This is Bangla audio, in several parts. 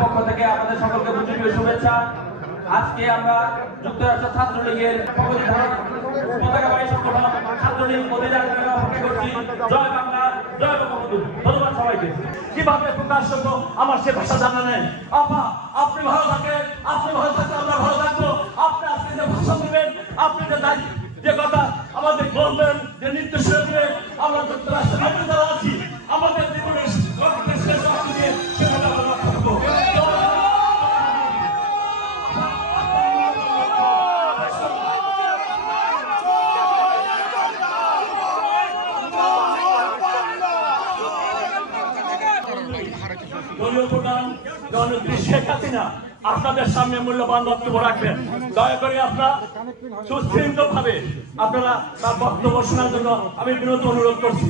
পক্ষ থেকে আপনাদের সকলকে বুঝিয়ে শুভেচ্ছা। আজকে আমরা যুক্তরাষ্ট্র ছাত্রলীগের পতাকাবাহী সংগঠন ছাত্রলীগ অধিনায়কের অপেক্ষা করছি। জয় বাংলা, জয় বঙ্গবন্ধু। ধন্যবাদ সবাইকে। কিভাবে প্রকাশ করবো আমার সে ভাষা জানা নেই। আপা আপনি ভালো থাকেন, আপনি ভালো থাকলে আমরা ভালো থাকবো। আপনি আজকে যে ভাষণ দেবেন, আপনি যে কথা আমাদের বলবেন, যে নির্দেশ দেবে, আমরা যুক্তরাষ্ট্রের আপনি যারা আছি আমাদের জীবনের শেষ আপনি দিয়ে সেখানে আমরা রক্ষা করবো। দলীয় প্রধান জননেত্রী শেখ হাসিনা আপনাদের সামনে মূল্যবান বক্তব্য রাখবেন। দয়া করে আপনারা সুশৃঙ্খল ভাবে আপনারা তার বক্তব্য শোনার জন্য আমি বিনীত অনুরোধ করছি।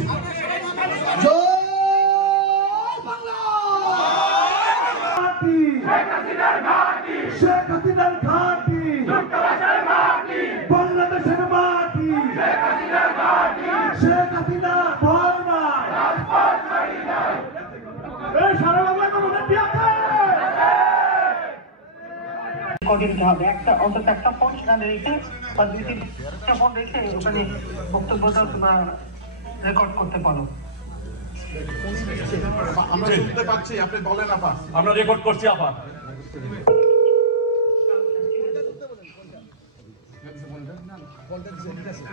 বাংলাদেশের মাটি, শেখ হাসিনা দিতে হবে। অন্তত একটা ফোন সেখানে রেখে বা দুই তিনটা ফোন রেখে ওখানে বক্তব্যটা তোমরা রেকর্ড করতে পারো। আমরা শুনতে পাচ্ছি, আপনি বলেন আপা। আমরা রেকর্ড করছি আপা।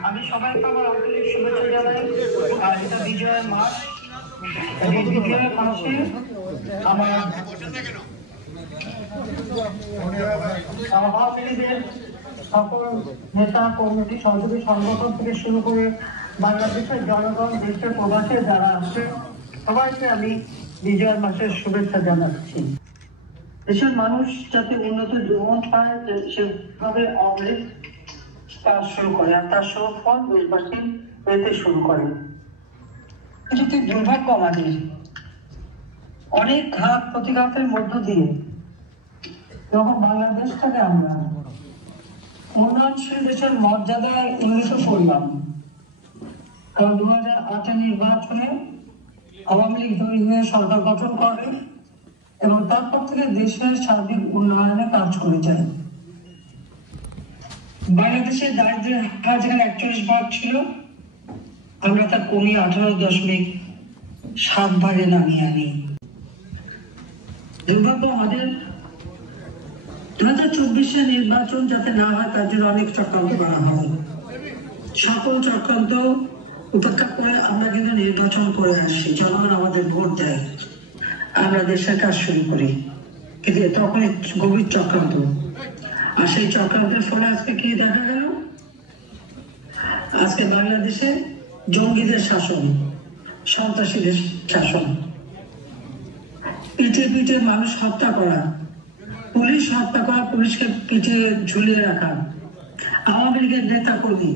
আমি সবাইকে আমার আন্তরিক শুভেচ্ছা জানাই। আর এটা বিজয়ের মাস, এই বিজয়ের মাসে আমার সকল নেতা কর্মী সহযোগী সংগঠন থেকে শুরু করে বাংলাদেশের জনগণ, দেশের প্রবাসে যারা আছে সবাইকে আমি বিজয়ের মাসের শুভেচ্ছা জানাচ্ছি। দেশের মানুষ যাতে উন্নত জীবন পায় সেভাবে অনেক কাজ শুরু করে, আর তার সুফল দেশবাসী পেতে শুরু করে। এটি দুর্ভাগ্য আমাদের অনেক ঘাত প্রতিঘাতের মধ্য দিয়ে যখন বাংলাদেশটাকে আমরা উন্নয়নশীল দেশের মর্যাদায় উন্নীত করলাম, কারণ 2008 নির্বাচনে আওয়ামী লীগ জয়ী হয়ে সরকার গঠন করে এবং তারপর থেকে দেশের সার্বিক উন্নয়নে কাজ করে যায়। বাংলাদেশের দারিদ্র্যের হার যেখানে 41% ছিল, আমরা তা কমিয়ে 18.7 নামিয়ে আনি। দুর্ভাগ্য আমাদের 2024 নির্বাচন যাতে না হয় তার জন্য অনেক চক্রান্ত করা হয়। সকল চক্রান্ত উপেক্ষা করে আমরা কিন্তু নির্বাচন করে আসি, জনগণ আমাদের ভোট দেয়, আমরা দেশের কাজ শুরু করি, কিন্তু তখন গভীর চক্রান্ত। আর সেই চক্রান্তের ফলে আজকে কি দেখা গেল? আজকে বাংলাদেশে জঙ্গিদের শাসন, সন্ত্রাসীদের শাসন, পিঠে পিঠে মানুষ হত্যা করা, পুলিশ হত্যা করা, পুলিশকে পিঠে ঝুলিয়ে রাখা, আওয়ামী লীগের নেতা কর্মী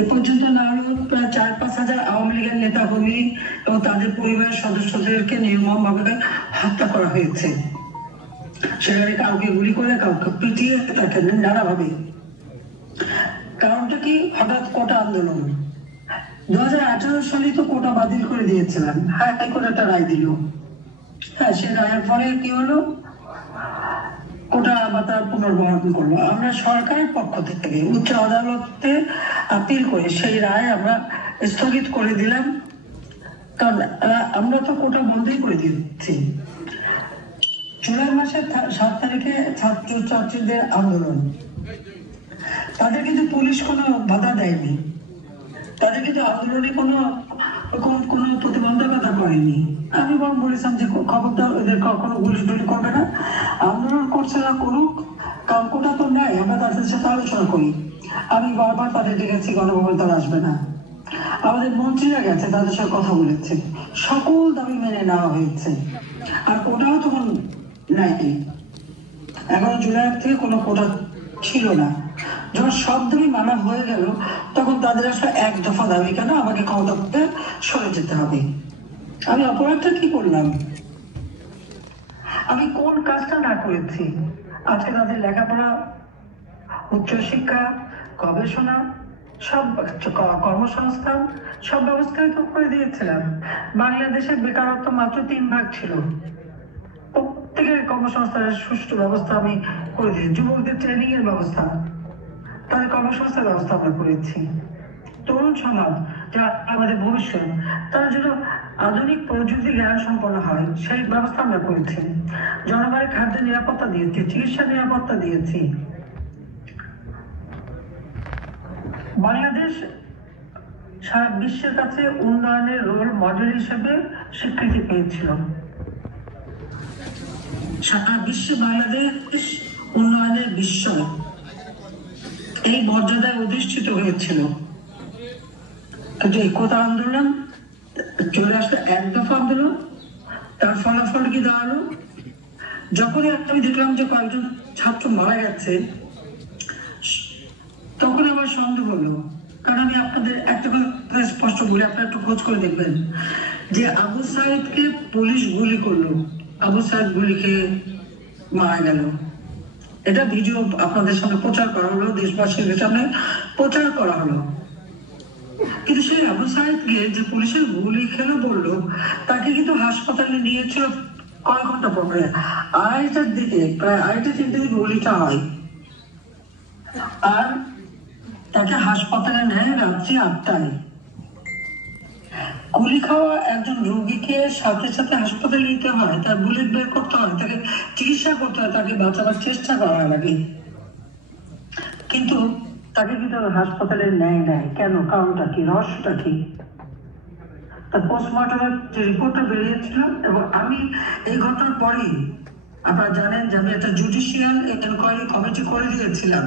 এ পর্যন্ত না হলেও প্রায় 4-5 হাজার আওয়ামী লীগের নেতা কর্মী এবং তাদের পরিবারের সদস্যদেরকে নির্মমভাবে হত্যা করা হয়েছে। সেখানে কাউকে গুলি করে, কাউকে পিটিয়ে, তাকে নানাভাবে। কারণটা কি? হঠাৎ কোটা আন্দোলন। 2018 সালে তো কোটা বাতিল করে দিয়েছিলাম, হাইকোর্ট একটা রায় দিল। হ্যাঁ, সে রায়ের পরে কি হলো? কোটা আবার তার পুনর্বহাল করলো। আমরা সরকারের পক্ষ থেকে উচ্চ আদালতে আপিল করে সেই রায় আমরা স্থগিত করে দিলাম, কারণ আমরা তো কোটা বন্ধই করে দিচ্ছি। জুলাই মাসের 7 তারিখে ছাত্রছাত্রীদের আন্দোলন, তাদের কিন্তু পুলিশ কোনো বাধা দেয়নি, তাদের কিন্তু আন্দোলনে কোনো প্রতিবন্ধকতা করেনি। আমি বরং বলেছিলাম যে খবরদার ওদের কখনো পুলিশ গুলি করবে না, আন্দোলন করছে না করুক, কারণ কোটা তো নাই, আমরা তাদের সাথে আলোচনা করি। আমি বারবার তাদের ডেকেছি, গণভবনে তারা আসবে না। আমাদের মন্ত্রীরা গেছে, তাদের সাথে কথা বলেছে, সকল দাবি মেনে নেওয়া হয়েছে। আর কোটাও তখন নাই, 11 জুলাই থেকে কোনো কোটা ছিল না। যখন সব দাবি মানা হয়ে গেল তখন তাদের আসলে এক দফা দাবি, কেন আমাকে ক্ষমতা করতে সরে যেতে হবে। আমি অপরাধটা কি করলাম? আমি কোন কাজটা না করেছি? আজকে তাদের লেখাপড়া, উচ্চশিক্ষা, গবেষণা, সব কর্মসংস্থান সব ব্যবস্থাই তো করে দিয়েছিলাম। বাংলাদেশের বেকারত্ব মাত্র 3% ছিল। প্রত্যেকের কর্মসংস্থানের সুষ্ঠু ব্যবস্থা আমি করে দিই। যুবকদের ট্রেনিং এর ব্যবস্থা, তাদের কর্মসংস্থার ব্যবস্থা আমরা করেছি। তরুণ সমাজ যা আমাদের ভবিষ্যৎ, তারা যেন আধুনিক প্রযুক্তি জ্ঞান সম্পন্ন হয় সেই ব্যবস্থা আমরা করেছি। জনগণের খাদ্য নিরাপত্তা দিয়েছি, চিকিৎসা নিরাপত্তা দিয়েছি। বাংলাদেশ সারা বিশ্বের কাছে উন্নয়নের রোল মডেল হিসেবে স্বীকৃতি পেয়েছিল। সারা বিশ্বে বাংলাদেশ উন্নয়নের বিস্ময় এই মর্যাদায় অধিষ্ঠিত হয়েছিল। কিন্তু এই কোটা আন্দোলন চলে আসলো, এক দফা আন্দোলন। তার ফলাফল কি দাঁড়ালো? যখনই আমি দেখলাম যে কয়েকজন ছাত্র মারা গেছে, তখন আমার সন্দেহ হলো। কারণ আমি আপনাদের একটা কথা স্পষ্ট বলি, আপনারা একটু খোঁজ করে দেখবেন যে আবু সাইদকে পুলিশ গুলি করলো, আবু সাইদ গুলি খেয়ে মারা গেল। এটা ভিডিও আপনাদের সামনে প্রচার করা হলো, দেশবাসীর সামনে প্রচার করা হলো। কিন্তু সেই আবু সাইদকে যে পুলিশের গুলি খেলো বললো, তাকে কিন্তু হাসপাতালে নিয়েছিল কয়েক ঘন্টা পরে। আড়াইটার দিকে, প্রায় 2:30 দিকে গুলিটা হয়, আর তাকে হাসপাতালে নেয় রাত্রি 8টায়। গুলি খাওয়া একজন রোগীকে সাথে সাথে হাসপাতালে নিতে হয়, তার বুলেট বের করতে হয়, তাকে চিকিৎসা করতে হয়, তাকে বাঁচাবার চেষ্টা করা লাগে। কিন্তু তাকে কিন্তু হাসপাতালে নেয় নাই কেন? কারণটা কি? রহস্যটা কি? তার পোস্টমর্টমের যে রিপোর্টটা বেরিয়েছিল, এবং আমি এই ঘটনার পরেই, আপনারা জানেন যে আমি একটা জুডিশিয়াল এনকোয়ারি কমিটি করে দিয়েছিলাম,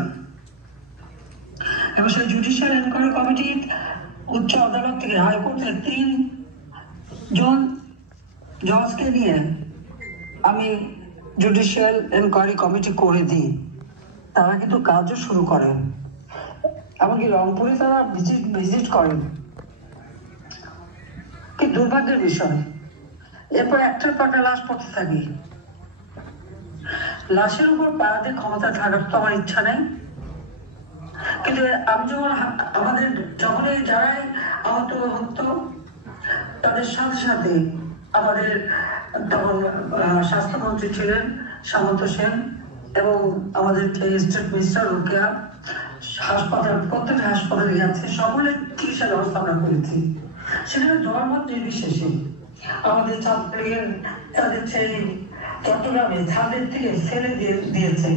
এবং সেই জুডিশিয়াল এনকোয়ারি কমিটি উচ্চ আদালত থেকে, হাইকোর্টের 3 জন জজকে নিয়ে আমি জুডিশিয়াল এনকোয়ারি কমিটি করে দিই। তারা কিন্তু কাজও শুরু করেন, এমনকি রংপুরে তারা ভিজিট করেন। কি দুর্ভাগ্যের বিষয়, এরপর একটার পর একটা লাশ পড়তে থাকি। লাশের উপর পাড়াতে ক্ষমতা থাকার তো আমার ইচ্ছা নেই, কিন্তু আমি যখন আমাদের যখনই যারাই আহত হতো, তাদের সাথে সাথে আমাদের তখন স্বাস্থ্যমন্ত্রী ছিলেন সামন্ত সেন, এবং আমাদের স্টেট মিনিস্টার রোকেয়া, হাসপাতাল, প্রত্যেকটা হাসপাতালে গেছে, সকলের চিকিৎসা ব্যবস্থা আমরা করেছি। সেখানে ধর্ম নির্বিশেষে আমাদের ছাত্রলীগের তাদের সেই চট্টগ্রামে ছাদের থেকে ফেলে দিয়েছে,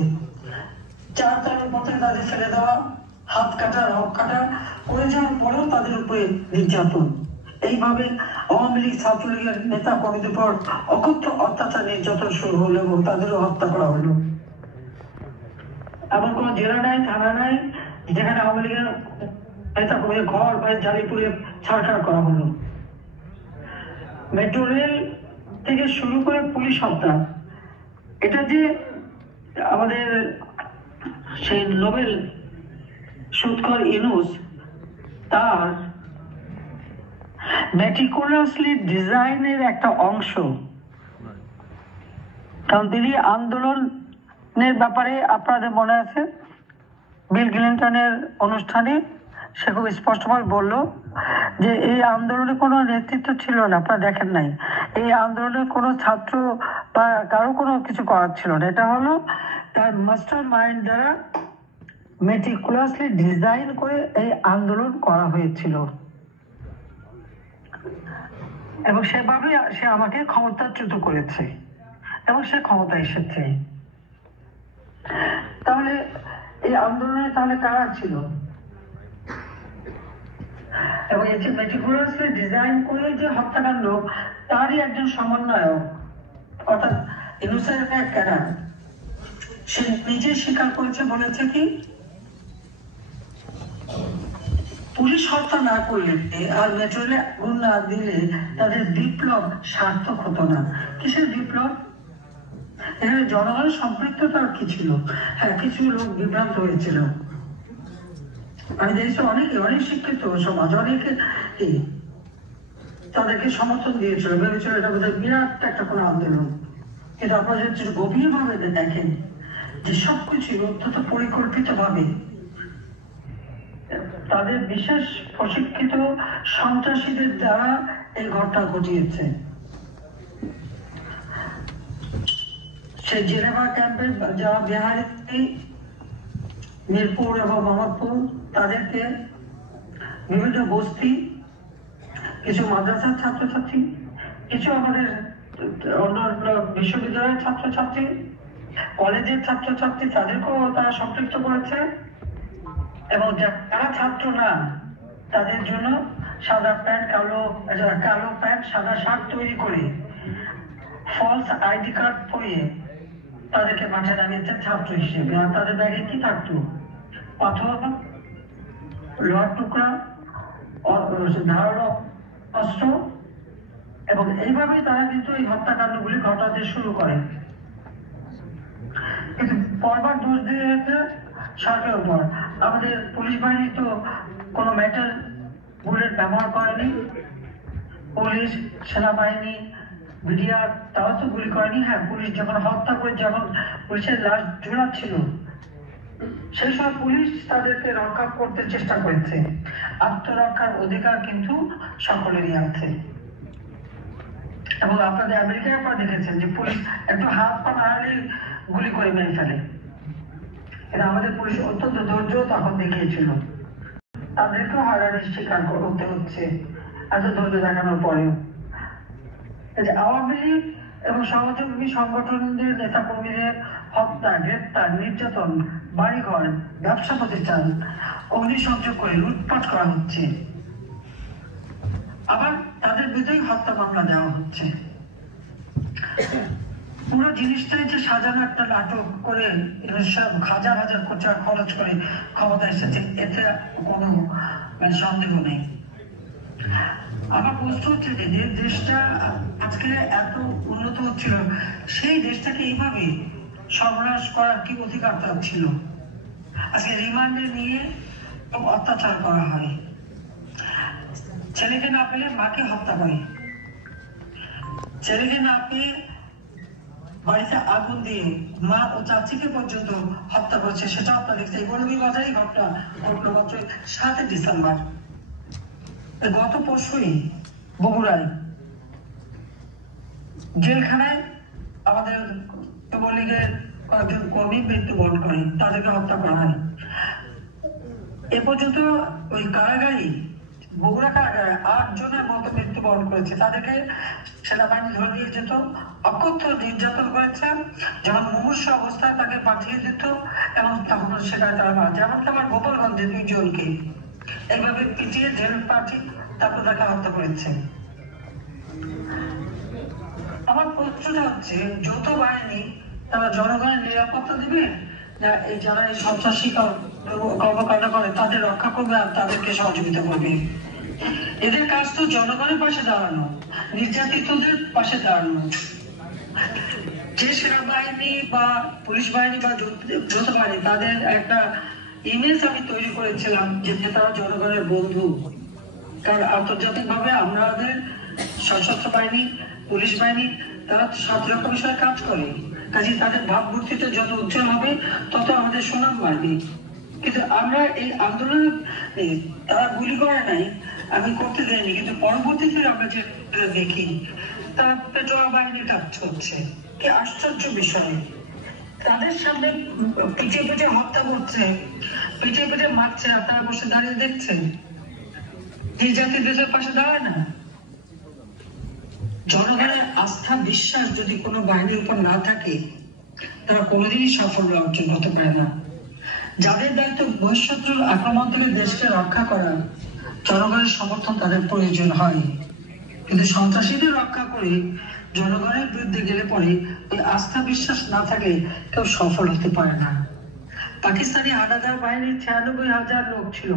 4 তলের পথে তাদের ফেলে দেওয়া, হাত কাটা, রক কাটা করে যাওয়ার পরেও তাদের উপরে নির্যাতন। এইভাবে আওয়ামী লীগ ছাত্রলীগের নেতা কর্মীদের পর অকথ্য অত্যাচার নির্যাতন শুরু হলো, এবং তাদেরও হত্যা করা হলো। এমন কোন জেলা নাই, থানা নাই যেখানে আওয়ামী লীগের নেতা কর্মীদের ঘর বাড়ি জ্বালিয়ে ছাড়খাড় করা হলো। মেট্রো রেল থেকে শুরু করে পুলিশ হত্যা, এটা যে আমাদের সেই নোবেল সুৎখর ইউনূস তার মেটিকুলাসলি ডিজাইনের একটা অংশ। কারণ তিনি আন্দোলনের ব্যাপারে, আপনাদের মনে আছে বিল ক্লিন্টনের অনুষ্ঠানে সে খুব স্পষ্টভাবে বলল যে এই আন্দোলনে কোনো নেতৃত্ব ছিল না, আপনারা দেখেন নাই। এই আন্দোলনে কোনো ছাত্র বা কারো কোনো কিছু করার ছিল না, এটা হলো তার মাস্টার মাইন্ড দ্বারা মেটিকুলাসলি ডিজাইন করে এই আন্দোলন করা হয়েছিল, এবং সেভাবে সে আমাকে ক্ষমতাচ্যুত করেছে, এবং সে ক্ষমতা এসেছে। তাহলে এই আন্দোলনে তাহলে কারা ছিল? এবং এই যে মেটিকুলাসলি ডিজাইন করে যে হত্যাকাণ্ড, তারই একজন সমন্বয়ক, অর্থাৎ ইউনূসের এক ক্যাডার, সে নিজে স্বীকার করেছে, বলেছে কি পুলিশ হত্যা না করলে আর মেট্রো রেলে আগুন না দিলে তাদের বিপ্লব সার্থক হতো না। কিসের বিপ্লব? এখানে জনগণের সম্পৃক্ততা কি ছিল? হ্যাঁ, কিছু লোক বিভ্রান্ত হয়েছিল। আমি দেখছি অনেক শিক্ষিত সমাজ, অনেকে তাদেরকে সমর্থন দিয়েছিল, ভেবেছিল এটা বোধহয় বিরাট একটা কোনো আন্দোলন। কিন্তু আপনারা যদি গভীর ভাবে দেখেন যে সবকিছু অত্যন্ত পরিকল্পিত ভাবে তাদের বিশেষ প্রশিক্ষিত সন্ত্রাসীদের দ্বারা এই ঘটনা ঘটিয়েছে। সেই জেনেভা ক্যাম্পে যারা বিহারি, মিরপুর এবং মোহাম্মদপুর, তাদেরকে বিভিন্ন বস্তি, কিছু মাদ্রাসার ছাত্রছাত্রী, কিছু আমাদের অন্যান্য বিশ্ববিদ্যালয়ের ছাত্রছাত্রী, কলেজের ছাত্রছাত্রী, তাদেরকেও তারা সম্পৃক্ত করেছে। এবং যারা ছাত্র না তাদের জন্য সাদা প্যান্ট, কালো প্যান্ট, সাদা শার্ট তৈরি করে ফলস আইডি কার্ড পরিয়ে তাদেরকে মাঠে নামিয়েছে ছাত্র হিসেবে। আর তাদের ব্যাগে কি থাকতো? পাথর, লোহার টুকরা, ধারালো অস্ত্র। এবং এইভাবেই তারা কিন্তু এই হত্যাকাণ্ডগুলি ঘটাতে শুরু করে। কিন্তু পরবার দোষ দিয়েছে সরকারের উপর। আমাদের পুলিশ বাহিনী তো কোনো মেটাল বুলেট ব্যবহার করেনি, পুলিশ, সেনাবাহিনী, বিডিআর তাও তো গুলি করেনি। হ্যাঁ, পুলিশ যখন হত্যা করে, যখন পুলিশের লাশ ঝুলাচ্ছিল সেই সময় পুলিশ তাদেরকে রক্ষা করতে চেষ্টা করেছে। আত্মরক্ষার অধিকার কিন্তু সকলেরই আছে। এবং আপনাদের আমেরিকায় আপনারা দেখেছেন যে পুলিশ একটু হাত পা নাড়ালেই গুলি করে মেরে ফেলে। এটা আমাদের পুলিশ অত্যন্ত ধৈর্য তখন দেখিয়েছিল। তাদেরকেও হয়রানির শিকার করতে হচ্ছে এত ধৈর্য দেখানোর পরেও। আওয়ামী লীগ এবং সহযোগী সংগঠনদের নেতা কর্মীদের হত্যা, গ্রেপ্তার, নির্যাতন, বাড়িঘর, ব্যবসা প্রতিষ্ঠান অগ্নিসংযোগ করে লুটপাট করা হচ্ছে। আবার তাদের বিরুদ্ধেই হত্যা মামলা দেওয়া হচ্ছে। পুরো জিনিসটাই যে সাজানো একটা নাটক করে হাজার হাজার কোটি টাকা খরচ করে ক্ষমতা এসেছে, এতে কোনো সন্দেহ নেই। আমার প্রশ্ন হচ্ছে যে দেশটা আজকে এত উন্নত হচ্ছিল, সেই দেশটাকে এইভাবে সর্বনাশ করার কি অধিকার তার ছিল? আজকে রিমান্ডে নিয়ে অত্যাচার করা হয়, ছেলেকে না পেলে মাকে হত্যা করে, ছেলেকে না পেয়ে বাড়িতে আগুন দিয়ে মা ও চাচিকে পর্যন্ত হত্যা করছে। সেটা আপনারা দেখতে বলবিবাজারই ঘটনা ঘটলো মাত্র 7 ডিসেম্বর। গত পরশুই বগুড়ায় জেলখানায় আমাদের যুবলীগের কয়েকজন কর্মী মৃত্যুবরণ করে, তাদেরকে হত্যা করা হয়। এ পর্যন্ত ওই কারাগারে, বগুড়া কারাগারে 8 জনের মতো মৃত্যুবরণ করেছে। তাদেরকে সেনাবাহিনী ধরে নিয়ে যেত, অকথ্য নির্যাতন করেছে। যখন মুমূর্ষ অবস্থায় তাকে পাঠিয়ে দিত এবং তখন সেখানে তারা মারা যায়। এমনকি আমার গোপালগঞ্জে 2 জনকে এইভাবে পিটিয়ে জেল পাঠিয়ে তারপর তাকে হত্যা করেছে। আমার প্রশ্নটা হচ্ছে, যৌথ বাহিনী তারা জনগণের নিরাপত্তা দিবে না যারা এই সন্ত্রাসী কর্মকাণ্ড করে তাদের রক্ষা করবে আর তাদেরকে সহযোগিতা করবে? এদের কাজ তো জনগণের পাশে দাঁড়ানো, নির্যাতিতদের পাশে দাঁড়ানো। যে সেনাবাহিনী বা পুলিশ বাহিনী বা যৌথ বাহিনী, তাদের একটা ইমেজ আমি তৈরি করেছিলাম যে তারা জনগণের বন্ধু। কারণ আন্তর্জাতিকভাবে আমাদের সশস্ত্র বাহিনী, পুলিশ বাহিনী তারা 7 রকম বিষয়ে কাজ করে। কাজে তাদের ভাবমূর্তিতে যত উজ্জ্বল হবে তত আমাদের সুনাম বাড়বে। কিন্তু আমরা এই আন্দোলনে তারা গুলি করে নাই, আমি করতে দেয়নি, কিন্তু পরবর্তীতে আমরা যে দেখি তারা পেট্রোল বাহিনীর কাজ হচ্ছে। কি আশ্চর্য বিষয়! তাদের সামনে পিটিয়ে পিটিয়ে হত্যা করছে, পিটিয়ে পিটিয়ে মারছে, আর তারা বসে দাঁড়িয়ে দেখছে। নির্যাতিতদের পাশে দাঁড়ায় না। জনগণের আস্থা, বিশ্বাস যদি কোনো বাহিনীর উপর না থাকে, তারা কোনোদিনই সাফল্য অর্জন করতে পারে না। যাদের দায়িত্ব বহিঃশত্রুর আক্রমণ থেকে দেশকে রক্ষা করা, জনগণের সমর্থন তাদের প্রয়োজন হয়। কিন্তু সন্ত্রাসীদের রক্ষা করে জনগণের বিরুদ্ধে গেলে পরে ওই আস্থা বিশ্বাস না থাকলে কেউ সফল হতে পারে না। পাকিস্তানি হানাদার বাহিনীর 96,000 লোক ছিল,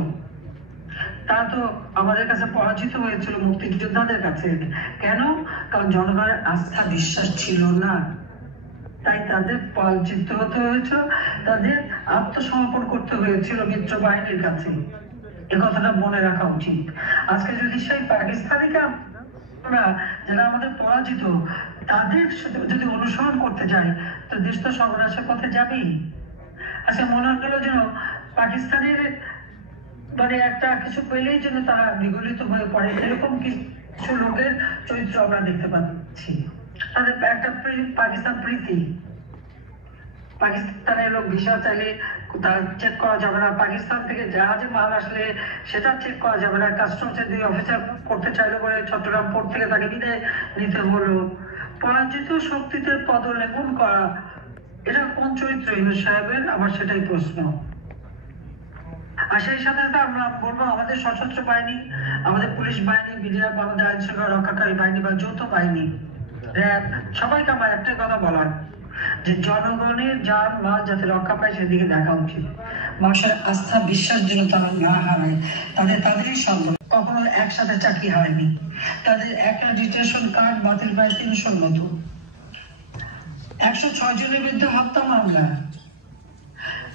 তারা তো আমাদের কাছে পরাজিত হয়েছিল মুক্তিযোদ্ধাদের কাছে। কেন? কারণ জনগণের আস্থা বিশ্বাস ছিল না, তাই তাদের পরাজিত হতে হয়েছিল, তাদের আত্মসমর্পণ করতে হয়েছিল মিত্র বাহিনীর কাছে। এ কথাটা মনে রাখা উচিত। আজকে যদি সেই পাকিস্তানিকে আমরা, যারা আমাদের পরাজিত, তাদের যদি অনুসরণ করতে যাই তো দেশ তো সর্বনাশের পথে যাবেই। আচ্ছা, মনে হলো যেন পাকিস্তানের মানে একটা কিছু পেলেই যেন তারা বিগলিত হয়ে পড়ে, এরকম কিছু লোকের চরিত্র আমরা দেখতে পাচ্ছি। তাদের একটা পাকিস্তান প্রীতি, পাকিস্তানের লোক ভিসা চাইলে তার চেক করা যাবে না, পাকিস্তান থেকে জাহাজে মাল আসলে সেটা চেক করা যাবে না, কাস্টমসের 2 অফিসার করতে চাইলে পরে চট্টগ্রাম পোর্ট থেকে তাকে বিদায় নিতে হলো। পরাজিত শক্তিতে পদলেপন করা, এটা কোন চরিত্র ইউনূস সাহেবের? আমার সেটাই প্রশ্ন। আর সেই সাথে আমরা বলবো আমাদের সশস্ত্র বাহিনী, আমাদের পুলিশ বাহিনী, বিডিআর, আমাদের আইন শৃঙ্খলা রক্ষাকারী বাহিনী বা যৌথ বাহিনী, র্যাব, সবাইকে আমার একটাই কথা বলার যে জনগণের যান মাল যাতে রক্ষা পায় সেদিকে দেখা উচিত। মানুষের আস্থা বিশ্বাস যেন তারা না হারায়, তাদেরই সম্ভব। কখনো একসাথে চাকরি হারায়নি, তাদের একটা রেজিস্ট্রেশন কার্ড বাতিল প্রায় 300 মতো, 106 জনের বিরুদ্ধে হত্যা মামলা,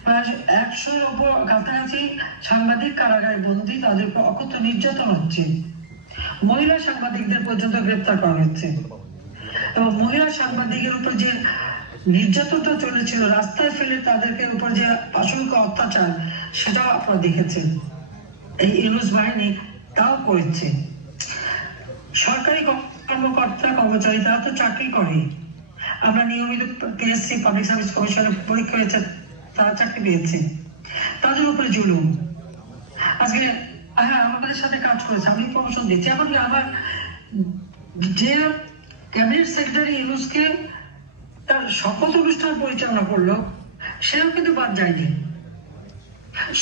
100-র উপর কাছাকাছি সাংবাদিক কারাগারে বন্দী, তাদের উপর অকথ্য নির্যাতন হচ্ছে। মহিলা সাংবাদিকদের পর্যন্ত গ্রেপ্তার করা হচ্ছে এবং মহিলা সাংবাদিকের উপর যে নির্যাতনটা চলেছিল, রাস্তায় ফেলে তাদেরকে উপর যে অসংখ্য অত্যাচার, সেটাও আপনারা দেখেছেন। এই ইউনূস বাহিনী তাও করেছে। সরকারি কর্মকর্তা কর্মচারী তারা তো চাকরি করে, আমরা নিয়মিত পিএসসি পাবলিক সার্ভিস কমিশনের পরীক্ষা হয়েছে, তারা চাকরি পেয়েছে, তাদের উপরে জুলুম। আজকে হ্যাঁ আমাদের সাথে কাজ করেছে, আমি প্রমোশন দিচ্ছি, এমনকি আমার যে ক্যাবিনেট সেক্রেটারি ইউনূসকে তার শপথ অনুষ্ঠান পরিচালনা করলো, সেও কিন্তু বাদ যায়নি।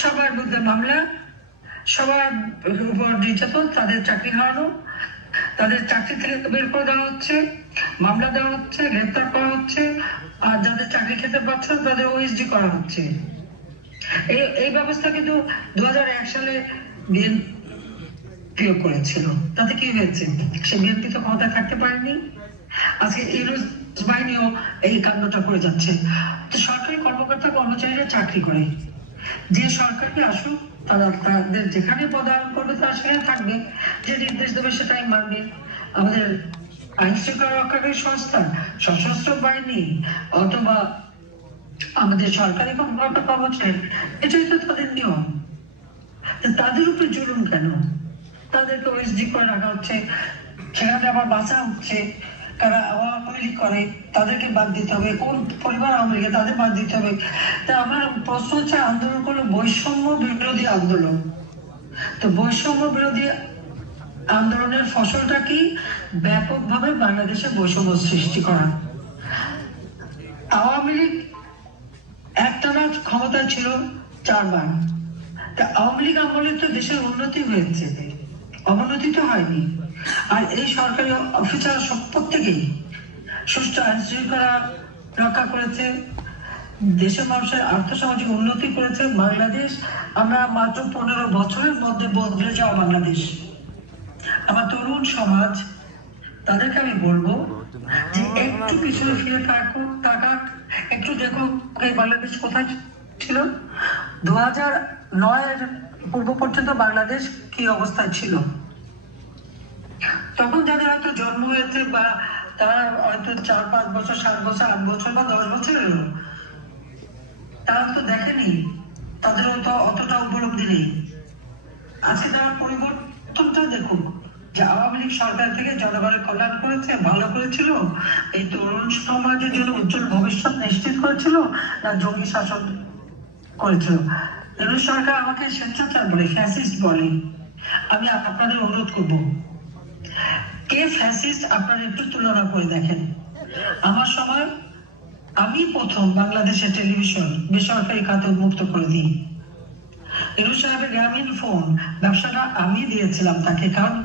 সবার বিরুদ্ধে মামলা, সবার উপর নির্যাতন, তাদের চাকরি হারানো, তাদের চাকরি থেকে বের করে দেওয়া হচ্ছে, মামলা দেওয়া হচ্ছে, গ্রেপ্তার করা হচ্ছে, আর যাদের চাকরি খেতে পারছে তাদের ওএসডি করা হচ্ছে। এই ব্যবস্থা কিন্তু 2001 সালে বিএনপি করেছিল, তাতে কি হয়েছে? সে বিএনপি তো ক্ষমতায় থাকতে পারেনি। আজকে ইউনূস বাহিনীও এই কাণ্ডটা করে যাচ্ছে। তো সরকারি কর্মকর্তা কর্মচারীরা চাকরি করে, যে সরকারকে আসুক তারা তাদের যেখানে পদায়ন করবে তারা সেখানে থাকবে, যে নির্দেশ দেবে সেটাই মানবে। আমাদের আইন শৃঙ্খলা রক্ষাকারী সংস্থা, সশস্ত্র বাহিনী অথবা আমাদের সরকারি কর্মকর্তা কর্মচারী, এটাই তো তাদের নিয়ম। তাদের উপরে জুলুম কেন? তাদেরকে ওএসডি করে রাখা হচ্ছে, সেখানে আবার বাঁচা হচ্ছে। তারা আওয়ামী লীগ করে, তাদেরকে বাদ দিতে হবে, কোন পরিবার আওয়ামী লীগে তাদের বাদ দিতে হবে। তা আমার প্রশ্ন হচ্ছে, আন্দোলন করলো বৈষম্য বিরোধী আন্দোলন, তো বৈষম্য বিরোধী আন্দোলনের ফসলটা কি? ব্যাপকভাবে বাংলাদেশে বৈষম্য সৃষ্টি করা। আওয়ামী লীগ একটানা ক্ষমতায় ছিল 4 বার, তা আওয়ামী লীগ আমলে তো দেশের উন্নতি হয়েছে, অবনতি তো হয়নি। আর এই সরকারি অফিসার প্রত্যেকেই সুষ্ঠু আইন শৃঙ্খলা রক্ষা করেছে, দেশের মানুষের আর্থসামাজিক উন্নতি করেছে। বাংলাদেশ আমরা মাত্র 15 বছরের মধ্যে বদলে যাওয়া বাংলাদেশ। আমার তরুণ সমাজ, তাদেরকে আমি বলবো যে একটু পিছনে ফিরে তাকাক, একটু দেখো এই বাংলাদেশ কোথায় ছিল। 2009-এর পূর্ব পর্যন্ত বাংলাদেশ কি অবস্থায় ছিল। তখন যাদের হয়তো জন্ম হয়েছে বা তারা হয়তো 4-5 বছর, 7 বছর, 8 বছর বা 10 বছর এলো, তারা তো দেখেনি, তাদেরও তো অতটা উপলব্ধি নেই। আজকে তারা পরিবর্তনটা দেখুন, যে আওয়ামী লীগ সরকার থেকে জনগণের কল্যাণ করেছে, ভালো করেছিল, এই তরুণ সমাজের জন্য উজ্জ্বল ভবিষ্যৎ নিশ্চিত করেছিল, না জঙ্গি শাসন করেছিল। ইউনূস সরকার আমাকে স্বেচ্ছাচার বলে, ফ্যাসিস্ট বলে। আমি আপনাদের অনুরোধ করবো, কে ফ্যাসিস্ট আপনারা একটু তুলনা করে দেখেন। আমার সময় আমি প্রথম বাংলাদেশের টেলিভিশন বেসরকারি খাতে উন্মুক্ত করে দিই। ইউনূস সাহেবের গ্রামীণ ফোন ব্যবসাটা আমি দিয়েছিলাম তাকে, কারণ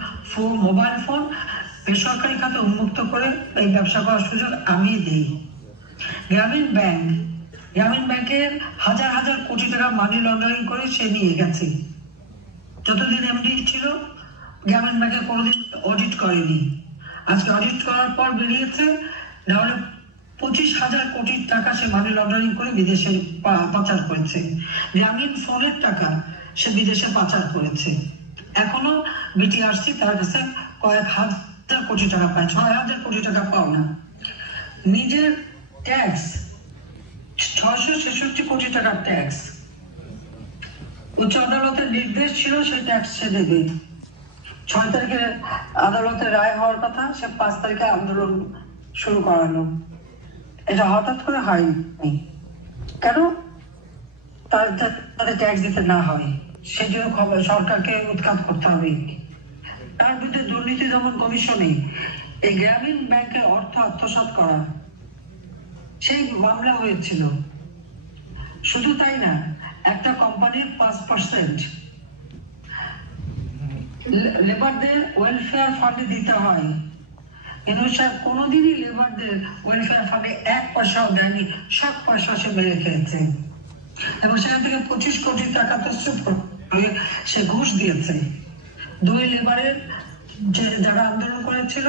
মোবাইল ফোন বেসরকারি খাতে উন্মুক্ত করে এই ব্যবসা করার সুযোগ আমি দিই। গ্রামীণ ব্যাংকের হাজার হাজার কোটি টাকা মানি লন্ডারিং করে সে নিয়ে গেছে। যতদিন এমডি ছিল গ্রামীণ ব্যাংকে কোনোদিন অডিট করেনি, আজকে অডিট করার পর বেরিয়েছে, নাহলে 25,000 কোটি টাকা সে মানি লন্ডারিং করে বিদেশে পাচার করেছে। গ্রামীণ ফোনের টাকা সে বিদেশে পাচার করেছে। এখনো বিটিআরসি তার কাছে কয়েক হাজার কোটি টাকা পায়, 6,000 কোটি টাকা পাও না। নিজের ট্যাক্স 666 কোটি টাকার ট্যাক্স, উচ্চ আদালতের নির্দেশ ছিল সেই ট্যাক্স সে দেবে। 6 তারিখে আদালতের রায় হওয়ার কথা, সে 5 তারিখে আন্দোলন শুরু করানো। এটা হঠাৎ করে হয়নি, কেন তাদের ট্যাক্স দিতে না হয়, সেই জন্য সরকারকে উৎখাত করতে হবে। তার বিরুদ্ধে দুর্নীতি দমন কমিশনে এই গ্রামীণ ব্যাংকের অর্থ আত্মসাৎ করা সেই মামলা হয়েছিল। শুধু তাই না, একটা কোম্পানির 5% লেবারদের ওয়েলফেয়ার ফান্ডে দিতে হয়, কিন্তু স্যার কোনোদিনই লেবারদের ওয়েলফেয়ার ফান্ডে 1 পয়সাও দেয়নি, সব পয়সা সে মেরে খেয়েছে এবং সেখান থেকে 25 কোটি টাকা তছরূপ করে সে ঘুষ দিয়েছে। 2 লেবারের যারা আন্দোলন করেছিল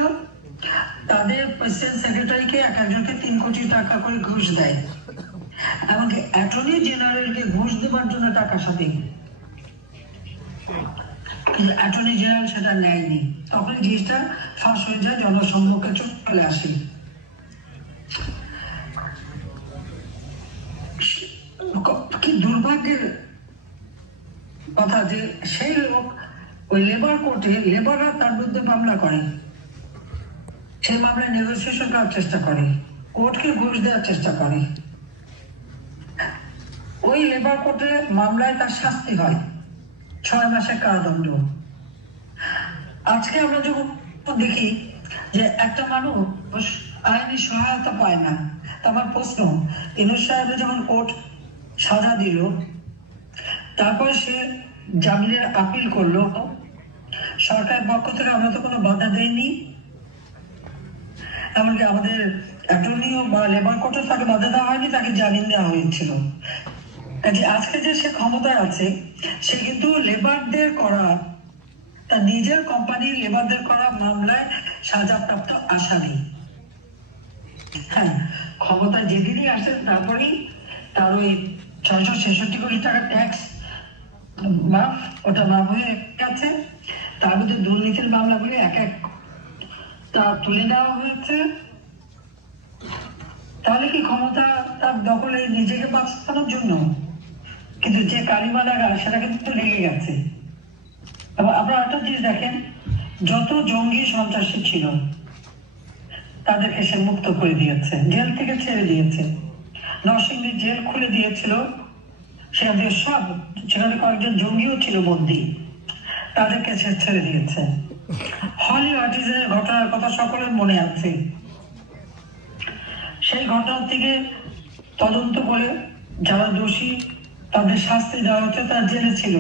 তাদের প্রেসিডেন্ট সেক্রেটারিকে এক একজনকে 3 কোটি টাকা করে ঘুষ দেয়, এমনকি অ্যাটর্নি জেনারেলকে ঘুষ দেওয়ার জন্য টাকা সাথে, কিন্তু অ্যাটর্নি জেনারেল সেটা নেয়নি। তখন জিনিসটা ফাঁস হয়ে যায়, জনসম্মুখে চলে আসে। কি দুর্ভাগ্যের কথা যে সেই লোক ওই লেবার কোর্টে, লেবাররা তার বিরুদ্ধে মামলা করে, সেই মামলায় নেগোসিয়েশন করার চেষ্টা করে, কোর্টকে ঘুষ দেওয়ার চেষ্টা করে। ওই লেবার কোর্টে মামলায় তার শাস্তি হয় 6 মাসের কারাদণ্ড। আজকে আমরা যখন দেখি যে একটা মানুষ আইনি সহায়তা পায় না, আমার প্রশ্ন, ইউনূস সাহেবের যখন কোর্ট সাজা দিল, তারপর সে জামিনের আপিল করলো, সরকারের পক্ষ থেকে আমরা তো কোনো বাধা দেয়নি, এমনকি আমাদের অ্যাটর্নিও বা লেবার কোর্টও তাকে বাধা দেওয়া হয়নি, তাকে জামিন দেওয়া হয়েছিল। আজকে যে সে ক্ষমতায় আছে, সে কিন্তু লেবারদের করা, তার নিজের কোম্পানির লেবারদের করা মামলায় সাজাপ্রাপ্ত আসামি। হ্যাঁ, ক্ষমতা যেদিনই আসে তারপরেই তার ওই 666 কোটি টাকা ট্যাক্স মাফ, ওটা মাফ হয়ে গেছে। তার মধ্যে দুর্নীতির মামলাগুলি এক এক তা তুলে দেওয়া হয়েছে। তাহলে কি ক্ষমতা তার দখলে নিজেকে বাঁচানোর জন্য? কিন্তু যে কালিমালাগা সেটা কিন্তু লেগে গেছে। এবং আপনারা একটা জিনিস দেখেন, যত জঙ্গি সন্ত্রাসী ছিল তাদেরকে সে মুক্ত করে দিয়েছে, জেল থেকে ছেড়ে দিয়েছে। নরসিংদীর জেল খুলে দিয়েছিল, সেখানে সব, সেখানে কয়েকজন জঙ্গিও ছিল বন্দী, তাদেরকে সে ছেড়ে দিয়েছে। হলি আর্টিজের ঘটনার কথা সকলের মনে আছে। সেই ঘটনা থেকে তদন্ত করে যারা দোষী তাদের শাস্তি দেওয়া হচ্ছে, তারা জেলে ছিল,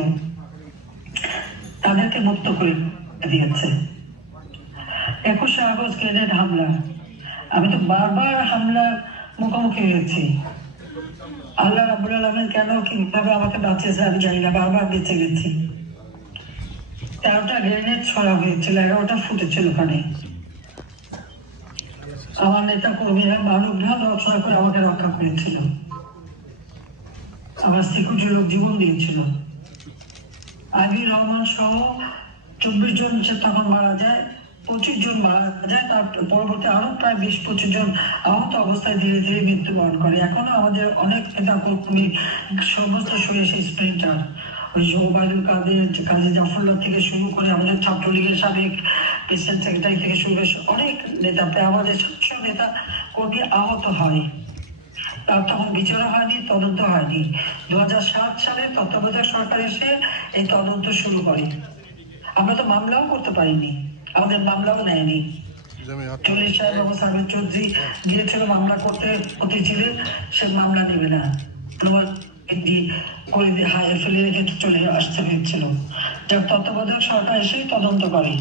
তাদেরকে মুক্ত করে দিয়েছে। 21শে আগস্ট গ্রেনেড হামলা, আমি তো বারবার হামলার মুখোমুখি হয়েছি। আল্লাহ রাব্বুল আলামিন কেন কিভাবে আমাকে বাঁচিয়েছে আমি জানি না, বারবার বেঁচে গেছি। 13টা গ্রেনেড ছড়া হয়েছিল, 11টা ফুটেছিল ওখানে। আমার নেতা কর্মীরা মানবঢাল রচনা করে আমাকে রক্ষা করেছিল, আমার সিকিউরিটি লোক জীবন দিয়েছিল। আইবি রহমান সহ 24 জন তখন মারা যায়, 25 জন মারা যায়, তার পরবর্তী আরো প্রায় 20-25 জন আহত অবস্থায় ধীরে ধীরে মৃত্যুবরণ করে। এখনো আমাদের অনেক নেতা কর্মী সমস্ত শুয়ে সেই স্প্রিন্টার, ওই ওবায়দুল কাদের, কাজী জাফরুল্লাহ থেকে শুরু করে আমাদের ছাত্রলীগের সাবেক প্রেসিডেন্ট সেক্রেটারি থেকে শুরু করে অনেক নেতা, প্রায় আমাদের 700 নেতা কর্মী আহত হয়। তার তখন বিচারও হয়নি, তদন্ত হয়নি। 2007 সালে তত্ত্বাবধায়ক সরকার এসে এই তদন্ত শুরু করে। আমরা তো মামলাও করতে পারিনি, আমাদের মামলাও নেয়নি। 40 সাহেব বাবু সাহেব চৌধুরী গিয়েছিল মামলা করতে, অতি ছিল, সে মামলা নেবে না, ফেলে রেখে চলে আসতে হয়েছিল। তত্ত্বাবধায়ক সরকার এসেই তদন্ত করে,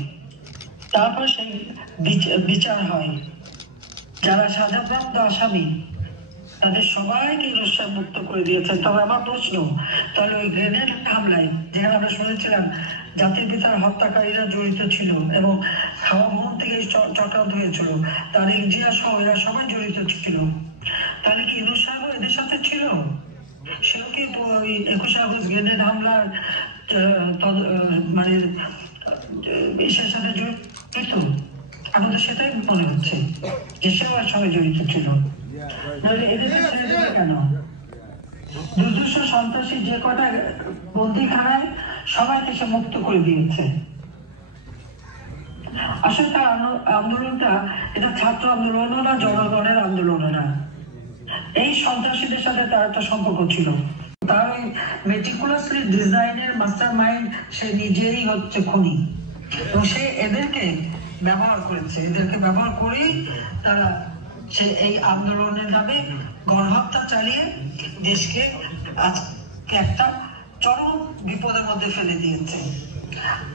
তারপর সেই বিচার হয়। যারা সাজাপ্রাপ্ত আসামি তাদের সবাইকে ইউনূস সাহেব মুক্ত করে দিয়েছেন। তবে আমার প্রশ্ন, তাহলে ওই গ্রেনেড হামলায় যেখানে আমরা শুনেছিলাম জাতির পিতার হত্যাকারীরা জড়িত ছিল এবং হাওয়া ভবন থেকে চক্রান্ত হয়েছিল, তারেক জিয়া সহ এরা সবাই জড়িত ছিল, তাহলে কি ইউনূস সাহেব এদের সাথে ছিল? সেও কি ওই 21শে আগস্ট গ্রেনেড হামলার মানে ইসের সাথে জড়িত? আমার তো সেটাই মনে হচ্ছে যে সেও আর সবাই জড়িত ছিল। এদেরকে ছেড়ে দেবে কেন? 200 সন্ত্রাসী যে কটা বন্দিখানায় সবাইকে সে মুক্ত করে দিয়েছে। আসলে তার আন্দোলনটা, এটা ছাত্র আন্দোলনও না, জনগণের আন্দোলনও না, এই সন্ত্রাসীদের সাথে তার একটা সম্পর্ক ছিল। তার ওই মেটিকুলাসলি ডিজাইনের মাস্টার মাইন্ড সে নিজেই হচ্ছে খুনি, এবং সে এদেরকে ব্যবহার করেছে। এদেরকে ব্যবহার করেই তারা সে এই আন্দোলনের নামে গণহত্যা চালিয়ে দেশকে আজকে একটা চরম বিপদের মধ্যে ফেলে দিয়েছে।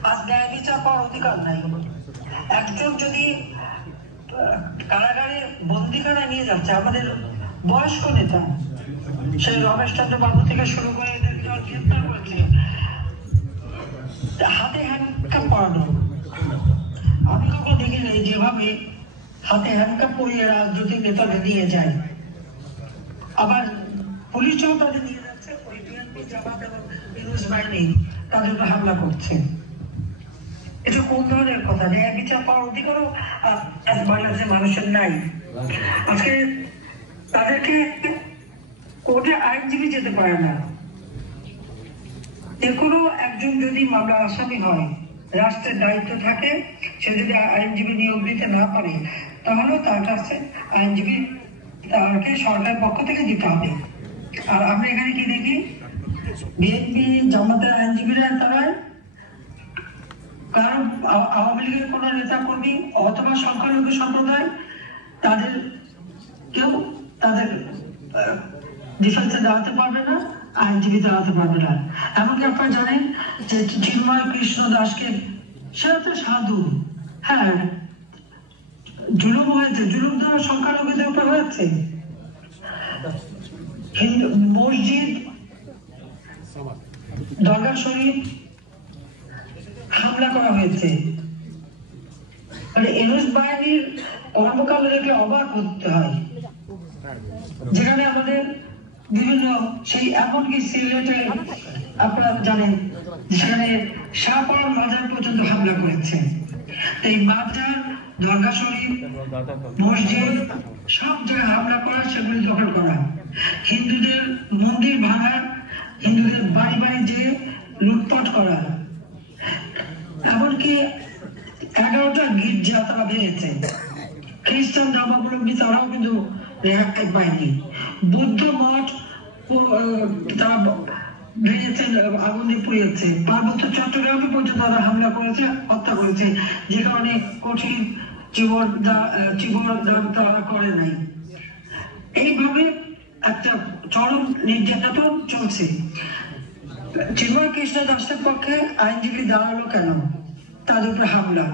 আজ ন্যায় বিচার পাওয়ার অধিকার নাই। একজন যদি কারাগারে বন্দিখানায় নিয়ে যাচ্ছে, আমাদের বয়স্ক নেতা সেই রমেশ চন্দ্র বাবু থেকে শুরু করে এদেরকে গ্রেপ্তার করেছে, হাতে হ্যান্ডকাপ পরানো। আমি কখনো দেখি নাই যেভাবে হাতে হ্যান্ডকাপ পরিয়ে রাজনৈতিক নেতাদের নিয়ে যায়। আবার পুলিশও তাদের নিয়ে যাচ্ছে, ওই বিএনপি জামাত এবং ইউনুস বাহিনী তাদের উপর হামলা করছে। এটা কোন ধরনের কথা? ন্যায় বিচার পাওয়ার অধিকারও বাংলাদেশের মানুষের নাই। আজকে তাদেরকে কোর্টে আইনজীবী যেতে পারে না। যে কোনো একজন যদি মামলা আসামি হয়, রাষ্ট্রের দায়িত্ব থাকে, সে যদি আইনজীবী নিয়োগ দিতে না পারে, তাহলে তার কাছে আইনজীবী তাকে সরকারের পক্ষ থেকে দিতে হবে। আর আমরা এখানে কি দেখি, বিএনপি জামাতের আইনজীবীরা তারা কারণ আওয়ামী লীগের কোন নেতা কর্মী অথবা সংখ্যালঘু সম্প্রদায় তাদের কেউ তাদের ডিফেন্সে দাঁড়াতে পারবে না, আইনজীবী দাঁড়াতে পারবে না। এমনকি আপনারা জানেন যে চিন্ময় কৃষ্ণ দাসকে, সেটা তো সাধু, হ্যাঁ জুলুম হয়েছে, জুলুম তো সংখ্যালঘুদের উপর হয়েছে। মসজিদ, দরগা শরীফ হামলা করা হয়েছে। মানে ইউনুস বাহিনীর কর্মকাণ্ড দেখে অবাক হতে হয়, যেখানে আমাদের বিভিন্ন সেই এমনকি সিলেটে আপনারা জানেন সেখানে শাহপরান মাজার পর্যন্ত হামলা করেছে। এই মাজার, দরগা শরীফ, মসজিদ সব জায়গায় হামলা করা, সেগুলি দখল করা, হিন্দুদের মন্দির ভাঙা, হিন্দুদের বাড়ি বাড়ি যেয়ে লুটপাট করা, এমনকি 11টা গির্জা তারা ভেঙেছে। খ্রিস্টান ধর্মাবলম্বী তারাও কিন্তু রেহাই পায়নি। বুদ্ধ মঠ তারা ভেঙেছে, আগুন দিয়ে পুড়িয়েছে। পার্বত্য চট্টগ্রামে পর্যন্ত তারা হামলা করেছে, হত্যা করেছে, যে কারণে কঠিন জীবনদান তারা করে নাই। এইভাবে একটা চরম নির্যাতন চলছে। চিন্ময় কৃষ্ণ দাসের পক্ষে আইনজীবী দাঁড়ালো কেন? তাদের উপরে হামলা।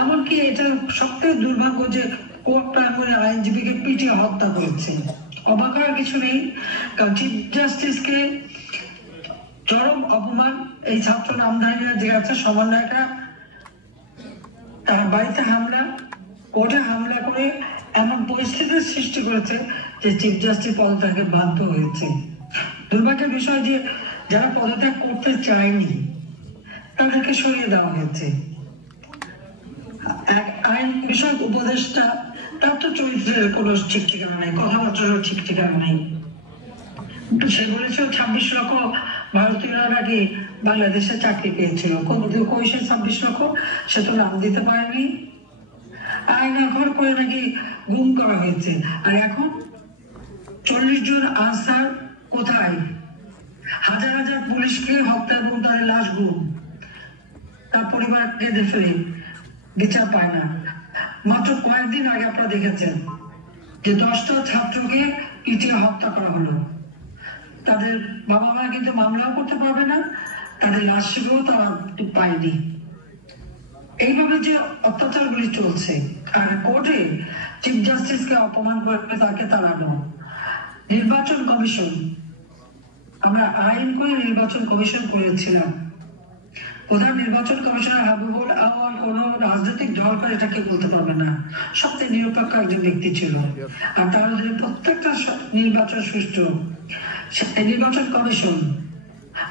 এমনকি এটা সবথেকে দুর্ভাগ্য যে কোর্ট প্রাঙ্গণে আইনজীবীকে পিটিয়ে হত্যা করেছে। অবাক হওয়ার কিছু নেই, কারণ চিফ জাস্টিসকে চরম অপমান। এই ছাত্র নামধারীরা যে আছে সমন্বয়টা, তার বাড়িতে হামলা, কোর্টে হামলা করে এমন পরিস্থিতির সৃষ্টি করেছে যে চিফ জাস্টিস পদত্যাগে বাধ্য হয়েছে। দুর্ভাগ্যের বিষয় যে যারা পদত্যাগ করতে চায়নি তাদেরকে সরিয়ে দেওয়া হয়েছে। আইন বিষয়ক উপদেষ্টা, তার তো চরিত্রের কোনো ঠিক ঠিকানা নেই, কথাবার্তারও ঠিক ঠিকানা নেই। সে বলেছিল 26 লক্ষ ভারতীয়রা নাকি বাংলাদেশে চাকরি পেয়েছিল, কইসে 26 লক্ষ, সে তো নাম দিতে পারেনি। আয়না ঘর করে নাকি গুম করা হয়েছে। আর এখন 40 জন আনসার কোথায়? হাজার হাজার পুলিশকে হত্যা এবং তাদের লাশ গুম, তার পরিবার কেঁদে ফেলে বিচার পায় না। মাত্র কয়েকদিন আগে আপনারা দেখেছেন যে 10টা ছাত্রকে পিটিয়ে হত্যা করা হলো। তাদের বাবা মা কিন্তু মামলাও করতে পারবে না, তাদের লাশগুলো তারা পায়নি। এইভাবে যে অত্যাচারগুলি চলছে, আর কোর্টে চিফ জাস্টিসকে অপমান করে তাকে তাড়ানো। নির্বাচন কমিশন, আমরা আইন করে নির্বাচন কমিশন করেছিলাম। প্রধান নির্বাচন কমিশনার হাবিবুল আওয়াল কোন রাজনৈতিক দল করে এটাকে বলতে পারবে না, সবচেয়ে নিরপেক্ষ একজন ব্যক্তি ছিল। আর তার অধীনে প্রত্যেকটা নির্বাচন সুষ্ঠু। নির্বাচন কমিশন,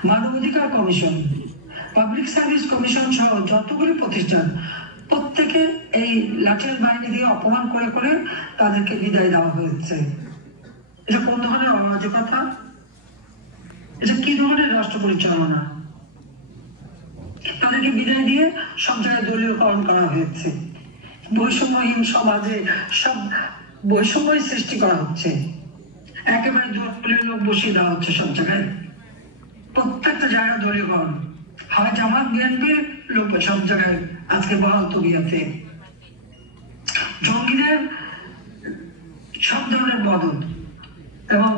মানবাধিকার কমিশন, পাবলিক সার্ভিস কমিশন সহ যতগুলি প্রতিষ্ঠান, প্রত্যেকে এই লাঠিয়াল বাহিনী দিয়ে অপমান করে করে তাদেরকে বিদায় দেওয়া হয়েছে। এটা কোন ধরনের অরাজকতা? এটা কি ধরনের রাষ্ট্র পরিচালনা? তাদেরকে বিদায় দিয়ে সব জায়গায় দলীয়করণ করা হয়েছে। বৈষম্যহীন সমাজে সব বৈষম্যই সৃষ্টি করা হচ্ছে। একেবারে দলীয় লোক বসিয়ে দেওয়া হচ্ছে সব জায়গায়, প্রত্যেকটা জায়গায় দলীয়করণ হয়। জামাত বিএনপির লোক সব জায়গায় আজকে বহাল তবিয়াতে, জঙ্গিদের সব ধরনের বদল, এবং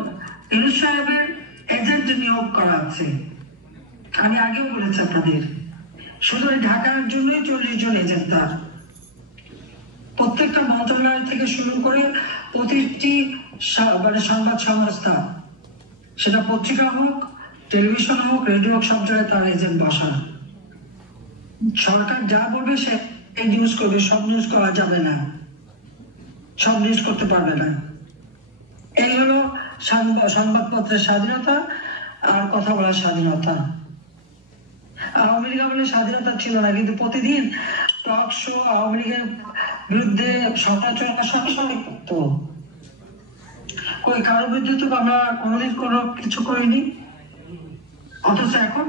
ইউনূস সাহেবের এজেন্ট নিয়োগ করা আছে। আমি আগেও বলেছি আপনাদের, শুধু ঢাকার জন্যই 40 জন এজেন্ট তার, প্রত্যেকটা মন্ত্রণালয় থেকে শুরু করে প্রতিটি সংবাদ সংস্থা, সেটা পত্রিকা হোক, টেলিভিশন হোক, রেডিও হোক, সব জায়গায় তার এজেন্ট বসা। সরকার যা বলবে সে এই নিউজ করবে, সব নিউজ করা যাবে না, সব নিউজ করতে পারবে না। এই হলো সংবাদপত্রের স্বাধীনতা আর কথা বলার স্বাধীনতা। আওয়ামী লীগ আমলে স্বাধীনতা ছিল না, কিন্তু প্রতিদিন টক শো আওয়ামী লীগের বিরুদ্ধে সমালোচনা সঙ্গে সঙ্গে করতো। কারো বিরুদ্ধে তো আমরা কোনোদিন কোনো কিছু করিনি, অথচ এখন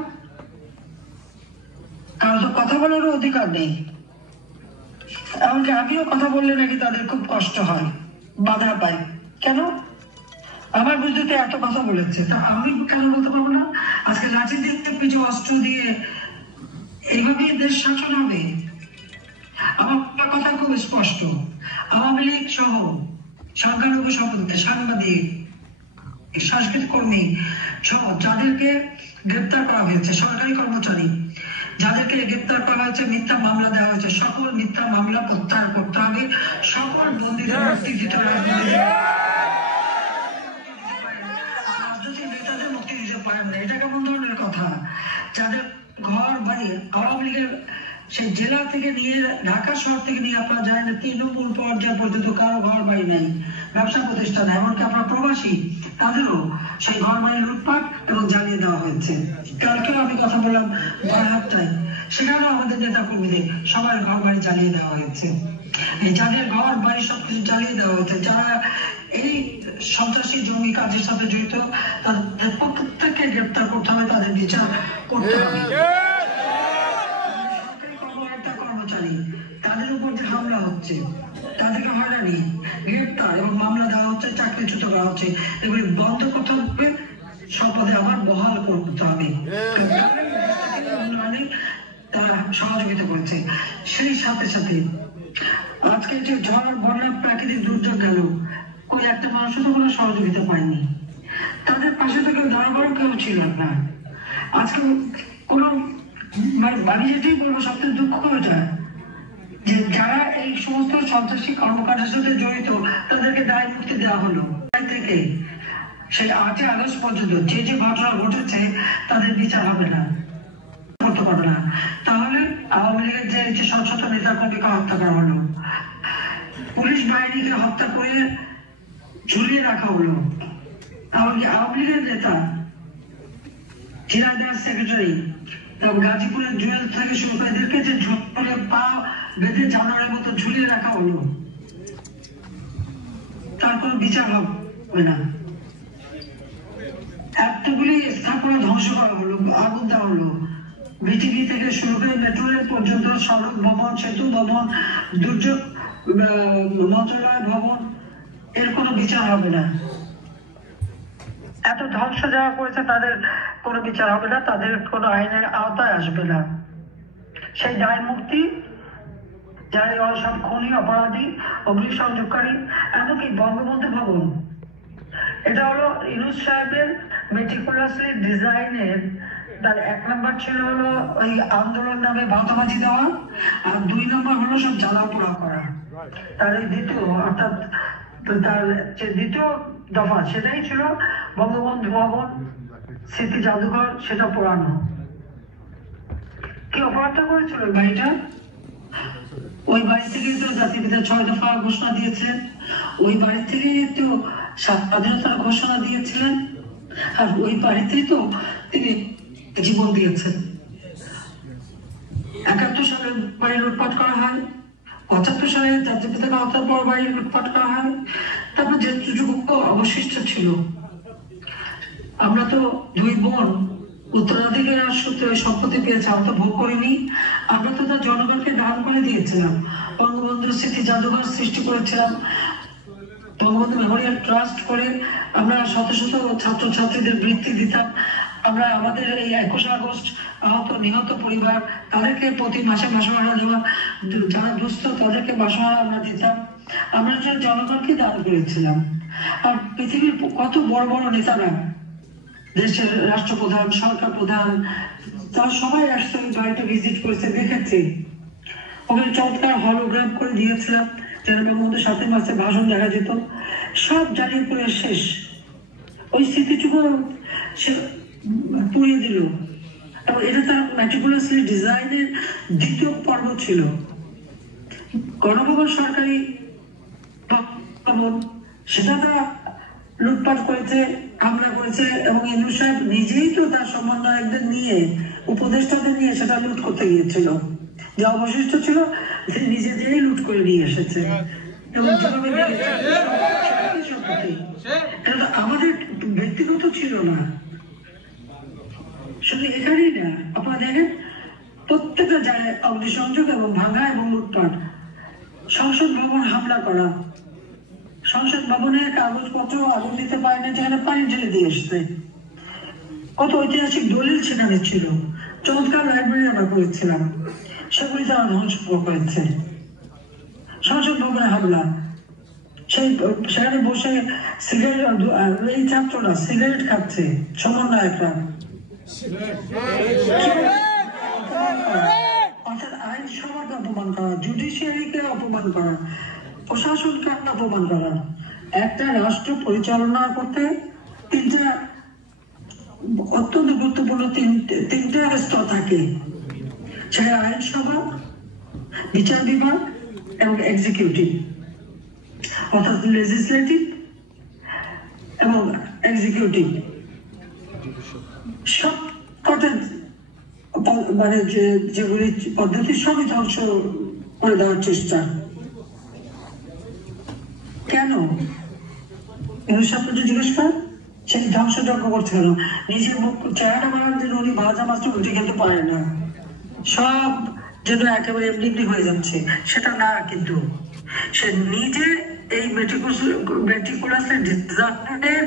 কারো তো কথা বলারও অধিকার নেই। এমনকি আমিও কথা বললে নাকি তাদের খুব কষ্ট হয়, বাধা পায়। কেন? আমার বিরুদ্ধে এত কথা বলেছে, তা আমি কেন বলতে পারবো না? আজকে লাঠি দিয়ে পিছু অস্ত্র দিয়ে এইভাবে দেশ শাসন হবে? আমার কথা খুব স্পষ্ট। আওয়ামী লীগ সহ সংখ্যালঘু সম্প্রদায়, সাংবাদিক, সাংস্কৃতিক কর্মী সহ যাদেরকে গ্রেপ্তার করা হয়েছে, সরকারি কর্মচারী যাদেরকে গ্রেপ্তার করা হয়েছে, মিথ্যা মামলা দেওয়া হয়েছে, সকল মিথ্যা মামলা প্রত্যাহার করতে হবে। সকল বন্দীদের মুক্তি দিতে হবে। রাজনৈতিক নেতাদের মুক্তি দিতে পারেন না, এটা কেমন ধরনের কথা? যাদের ঘর বাড়ি আওয়ামী লীগের সেই জেলা থেকে নিয়ে ঢাকা শহর থেকে নিয়ে আপনারা জানেন যে তৃণমূল পর্যায় পর্যন্ত কারো ঘর বাড়ি নাই, ব্যবসা প্রতিষ্ঠান, এমনকি আপনার প্রবাসী তাদেরও সেই ঘর বাড়ি লুটপাট এবং জ্বালিয়ে দেওয়া হয়েছে। কালকেও আমি কথা বললাম ঘরহাট্টায়, সেখানেও আমাদের নেতা কর্মীদের সবার ঘর বাড়ি জ্বালিয়ে দেওয়া হয়েছে। যাদের ঘর বাড়ি সবকিছু জ্বালিয়ে দেওয়া হয়েছে, যারা এই সন্ত্রাসী জঙ্গি কাজের সাথে জড়িত, তাদের প্রত্যেককে গ্রেপ্তার করতে হবে, তাদের বিচার করতে হবে। কর্মচারী তাদের উপর যে হামলা হচ্ছে, তাদেরকে হয়রানি, গ্রেপ্তার এবং মামলা দেওয়া হচ্ছে, চাকরিচ্যুত করা হচ্ছে, এগুলি বন্ধ করতে হবে। সম্পদে আবার বহাল করতে হবে। তারা সহযোগিতা করেছে। সেই সাথে সাথে আজকে যে ঝড়, বন্যা, প্রাকৃতিক দুর্যোগ গেল, ওই একটা মানুষও তো কোনো সহযোগিতা পায়নি। তাদের পাশে থেকে দাঁড়াবার কেউ ছিল না। আজকে কোনো আমি যেটাই বলবো, সবচেয়ে দুঃখ হয়ে যায় যে যারা এই সমস্ত সন্ত্রাসী কর্মকাণ্ডের সাথে জড়িত, তাদেরকে দায় মুক্তি দেওয়া হলো। থেকে সেই 8ই আগস্ট পর্যন্ত যে যে ঘটনা ঘটেছে তাদের বিচার হবে না, করতে পারবে না। তাহলে আওয়ামী লীগের যে শত শত নেতা কর্মীকে হত্যা করা হলো, পুলিশ বাহিনীকে হত্যা করে ঝুলিয়ে রাখা হলো, এমনকি আওয়ামী লীগের নেতা ঝিনাইদহ সেক্রেটারি গাজীপুরের জুয়েল থেকে শুরু করে এদেরকে যে ঝুলে পা বেঁধে জানোয়ারের মতো ঝুলিয়ে রাখা হলো, তার কোনো বিচার হবে না। এতগুলি স্থাপনা ধ্বংস করা হলো, আগুন দেওয়া হলো, বিটিভি থেকে শুরু করে মেট্রো রেল পর্যন্ত, সড়ক ভবন, সেতু ভবন, দুর্যোগ মন্ত্রণালয় ভবন, এর কোনো বিচার হবে না। এত ধ্বংস যারা করেছে তাদের কোনো বিচার হবে না, তাদের কোনো আইনের আওতায় আসবে না। সেই দায় মুক্তি যারা সব খুনি, অপরাধী, অগ্নিসংযোগকারী, এমনকি বঙ্গবন্ধু ভবন, এটা হলো ইউনূস সাহেবের মেটিকুলাসলি ডিজাইনের। তার 1 নম্বর ছিল হলো ওই আন্দোলন নামে ভাতাবাজি দেওয়া, আর 2 নম্বর হলো সব জ্বালাপোড়া করা। তার এই দ্বিতীয়, অর্থাৎ তার যে দ্বিতীয় দফা, সেটাই ছিল বঙ্গবন্ধু ভবন, স্মৃতি জাদুঘর, সেটা পোড়ানো। কি অপরাধটা করেছিল ওই বাড়িটা? ওই বাড়ি থেকেই তো জাতিপিতা 6 দফা ঘোষণা দিয়েছিলেন, ওই বাড়ি থেকেই তো স্বাধীনতার ঘোষণা দিয়েছিলেন, আর ওই বাড়িতেই তো তিনি জীবন দিয়েছেন। 71 সালে বাড়ি লুটপাট করা হয়, 75 সালে জাতিপিতাকে হত্যার পর বাড়ি লুটপাট করা হয়। তারপর যেটুকু অবশিষ্ট ছিল, আমরা তো 2 বোন উত্তরাধিকার সূত্রে সম্পত্তি পেয়েছে, আমরা তো ভোগ করিনি, আমরা তো তার জনগণকে দান করে দিয়েছিলাম। বঙ্গবন্ধুর স্মৃতি জাদুঘর সৃষ্টি করেছিলাম, বঙ্গবন্ধু মেমোরিয়াল ট্রাস্ট করে আমরা শত শত ছাত্রছাত্রীদের বৃত্তি দিতাম। আমরা আমাদের এই 21 আগস্ট আহত নিহত পরিবার তাদেরকে প্রতি মাসে মাসোহারা দেওয়া, যারা দুস্থ তাদেরকে মাসোহারা আমরা দিতাম। আমরা জনগণকে দান করেছিলাম। আর পৃথিবীর কত বড় বড় নেতারা, দেশের রাষ্ট্রপ্রধান, সরকার প্রধান, তারা সবাই আসছে ওই বাড়িটা ভিজিট করেছে, দেখেছে। ওখানে চমৎকার হলোগ্রাম করে দিয়েছিলাম, যেন বঙ্গবন্ধু 7 মাসে ভাষণ দেখা যেত। সব জ্বালিয়ে করে শেষ, ওই স্মৃতিটুকু সে পুড়িয়ে দিল। এবং এটা তার ম্যাটিকুলাসলি ডিজাইনের দ্বিতীয় পর্ব ছিল। গণভবন সরকারি ভবন, সেটা তারা লুটপাট করেছে, হামলা করেছে, এবং ইউনূস সাহেব নিজেই তো তার সমন্বয়কদের নিয়ে, উপদেষ্টাদের নিয়ে সেটা লুট করতে গিয়েছিল। যা অবশিষ্ট ছিল নিজে যেই লুট করে নিয়ে এসেছে। এবং এটা আমাদের ব্যক্তিগত ছিল না, শুধু এখানেই না, আপনারা দেখেন প্রত্যেকটা জায়গায় অগ্নিসংযোগ এবং ভাঙা এবং লুটপাট। সংসদ ভবন হামলা করা, সংসদ ভবনের কাগজপত্র আগুন দিতে পারে না, যেখানে পানি ঢেলে দিয়ে এসছে। কত ঐতিহাসিক দলিল সেখানে ছিল, চমৎকার লাইব্রেরি আমরা করেছিলাম, সেগুলি তারা ধ্বংস করেছে। সংসদ ভবনে হামলা, সেখানে বসে সিগারেট, এই ছাত্ররা সিগারেট খাচ্ছে, সমন্বয়করা। অর্থাৎ আইনসভাকে অপমান করা, জুডিশিয়ারিকে অপমান করা, প্রশাসনকে অপমান করা। একটা রাষ্ট্র পরিচালনা করতে তিনটা অত্যন্ত গুরুত্বপূর্ণ তিনটা স্তর থাকে, সেটা আইনসভা, বিচার বিভাগ এবং এক্সিকিউটিভ, অর্থাৎ লেজিসলেটিভ এবং এক্সিকিউটিভ। সব কটা মানে যেগুলি পদ্ধতি সবই ধ্বংস করে দেওয়ার চেষ্টা। কেন? জিজ্ঞেস করেন, সেই ধ্বংসযজ্ঞ করতে হলো। নিজের চেহারা বানানোর জন্য উনি ভাজা মাছটা উঠে খেতে পারে না, সব যেন একেবারে এমনি হয়ে যাচ্ছে, সেটা না। কিন্তু সে নিজে এই মেটিকুলাসের ডিজাইনের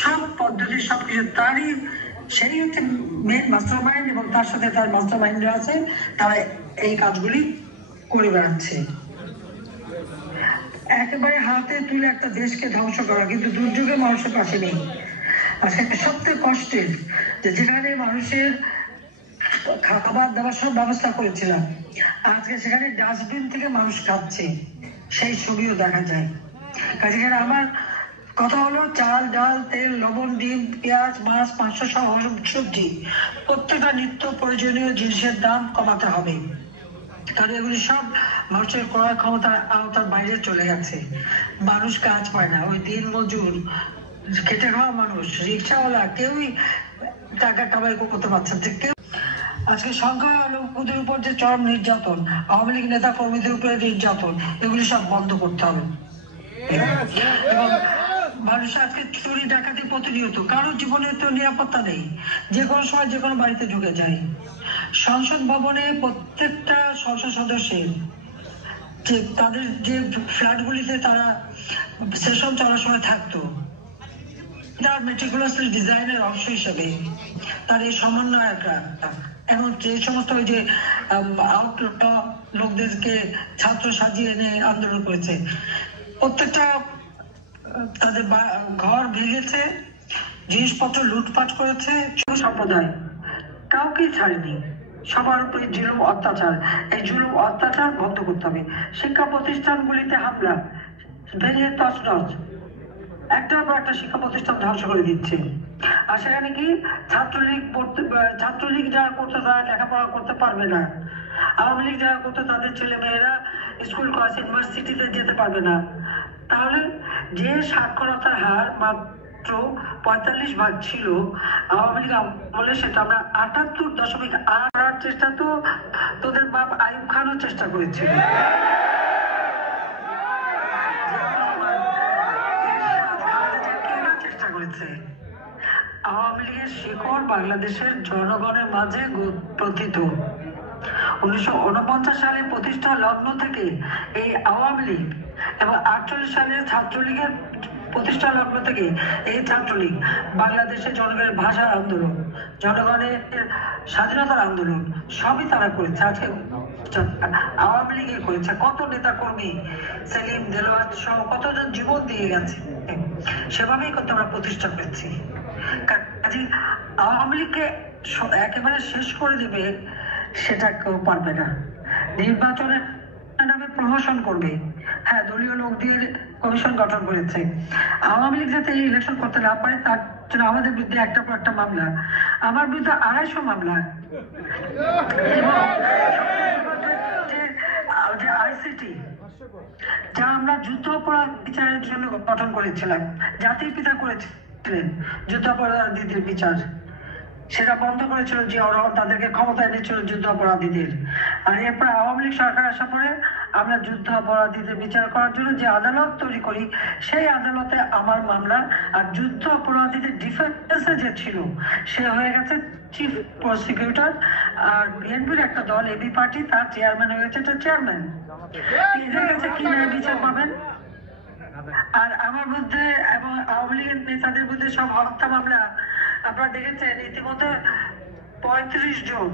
সব পদ্ধতি, সবকিছু তারই, সেই হচ্ছে মেন মাস্টার মাইন্ড, এবং তার সাথে তার মাস্টার মাইন্ডরা আছে, তারা এই কাজগুলি করে বেড়াচ্ছে। একেবারে হাতে তুলে একটা দেশকে ধ্বংস করা, কিন্তু দুর্যোগে মানুষের পাশে নেই। আজকে সবচেয়ে কষ্টের যে যেখানে মানুষের খাবার দাবার সব ব্যবস্থা করেছিলাম, আজকে সেখানে ডাস্টবিন থেকে মানুষ খাচ্ছে, সেই ছবিও দেখা যায়। কাজে আমার কথা হলো, চাল, ডাল, তেল, লবণ, ডিম, পেঁয়াজ, মাছ, মাংস সহ সবজি, প্রত্যেকটা নিত্য প্রয়োজনীয় জিনিসের দাম কমাতে হবে। কারণ এগুলি সব মানুষের ক্রয় ক্ষমতার আওতার বাইরে চলে গেছে। মানুষ কাজ পায় না, ওই দিন মজুর, খেটে খাওয়া মানুষ, রিক্সাওয়ালা, কেউই টাকা কামাই করতে পারছে না। কেউ আজকে সংখ্যালঘুদের উপর যে চরম নির্যাতন, আওয়ামী লীগ নেতা কর্মীদের উপরে নির্যাতন, এগুলি সব বন্ধ করতে হবে। এবং মানুষ আজকে চুরি ডাকাতি প্রতিনিয়ত, কারো জীবনের তো নিরাপত্তা নেই, যে কোনো সময় যে কোনো বাড়িতে ঢুকে যায়। সংসদ ভবনে প্রত্যেকটা সংসদ সদস্যের যে তাদের যে ফ্ল্যাটগুলিতে তারা সেশন চলার সময় থাকতো, তার মেটিকুলাসলি ডিজাইনের অংশ হিসেবে তার এই সমন্বয়করা এবং যে সমস্ত ওই যে আউট লোকদেরকে ছাত্র সাজিয়ে এনে আন্দোলন করেছে, প্রত্যেকটা তাদের ঘর ভেঙেছে, জিনিসপত্র লুটপাট করেছে। সম্প্রদায় কাউকে ছাড়েনি, সবার উপরে জুলুম অত্যাচার, এই জুলুম অত্যাচার বন্ধ করতে হবে। শিক্ষা প্রতিষ্ঠানগুলিতে হামলা, ভেঙে তছনছ, একটার পর একটা শিক্ষা প্রতিষ্ঠান ধ্বংস করে দিচ্ছে। আর সেখানে কি ছাত্রলীগ যারা করতে, তারা লেখাপড়া করতে পারবে না। আওয়ামী লীগ যারা করতে, তাদের ছেলে মেয়েরা স্কুল কলেজ ইউনিভার্সিটিতে যেতে পারবে না। তাহলে যে সাক্ষরতার হার মাত্র 45% ছিল আওয়ামী লীগ আমলে, সেটা আমরা 78.8 চেষ্টা তো তোদের বাপ আইয়ুব খানও চেষ্টা করেছিল। আওয়ামী লীগের শিকড় বাংলাদেশের জনগণের মাঝে প্রথিত। 1949 সালে প্রতিষ্ঠা লগ্ন থেকে এই আওয়ামী লীগ এবং 48 সালের ছাত্রলীগের প্রতিষ্ঠা লগ্ন থেকে এই ছাত্রলীগ বাংলাদেশের জনগণের ভাষার আন্দোলন, জনগণের স্বাধীনতার আন্দোলন সবই তারা করেছে। আজকে আওয়ামী লীগে করেছে, কত নেতা কর্মী সেলিম দেলোয়ার সহ কতজন জীবন দিয়ে গেছে, সেভাবেই কিন্তু আমরা প্রতিষ্ঠা করেছি। কাজে আওয়ামী লীগকে একেবারে শেষ করে দিবে সেটা কেউ পারবে না। নির্বাচনের নামে প্রহসন করবে, হ্যাঁ দলীয় লোক দিয়ে কমিশন গঠন করেছে। আওয়ামী লীগ যাতে ইলেকশন করতে না পারে তার জন্য আমাদের বিরুদ্ধে একটা পর একটা মামলা, আমার বিরুদ্ধে 250 মামলা, যে আইসিটি যা আমরা যুদ্ধ অপরাধ বিচারের জন্য গঠন করেছিলাম, জাতির পিতা করেছিলেন যুদ্ধ অপরাধীদের বিচার, সেটা বন্ধ করেছিল জিয়াউর রহমান, তাদেরকে ক্ষমতায় এনেছিল যুদ্ধ অপরাধীদের। আর এরপর আওয়ামী লীগ সরকার আসার পরে আমরা যুদ্ধ অপরাধীদের বিচার করার জন্য যে আদালত তৈরি করি, সেই আদালতে আমার মামলা, আর যুদ্ধ অপরাধীদের ডিফেন্সে যে ছিল সে হয়ে গেছে চিফ প্রসিকিউটর, আর বিএনপির একটা দল এবি পার্টি তার চেয়ারম্যান হয়ে গেছে চেয়ারম্যান। এদের কাছে কি ন্যায় বিচার পাবেন? আর আমার বিরুদ্ধে এবং আওয়ামী লীগের নেতাদের বিরুদ্ধে সব হত্যা মামলা আপনারা দেখেছেন, ইতিমধ্যে 35 জন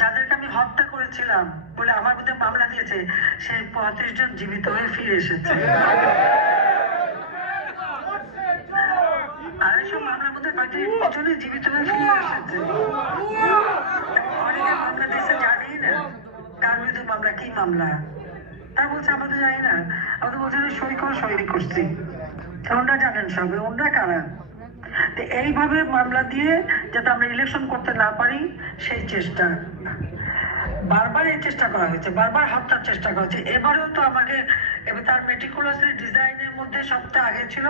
যাদেরকে আমি হত্যা করেছিলাম বলে আমার বিরুদ্ধে মামলা দিয়েছে, সেই 35 জন জীবিত হয়ে ফিরে এসেছে। 250 মামলার মধ্যে 35 জনই জীবিত হয়ে ফিরে এসেছে। অনেকে মামলা দিয়েছে জানি না কার বিরুদ্ধে মামলা, কি মামলা তার বলছে আমরা তো জানি না, আমাদের বলছে সই করছি, ওনারা জানেন সবে, ওনারা কারা। এইভাবে মামলা দিয়ে যাতে আমরা ইলেকশন করতে না পারি সেই চেষ্টা, বারবার এই চেষ্টা করা হয়েছে, বারবার হত্যার চেষ্টা করা হয়েছে। এবারেও তো আমাকে, এবার তার মেটিকুলাসলি ডিজাইনের মধ্যে সবচেয়ে আগে ছিল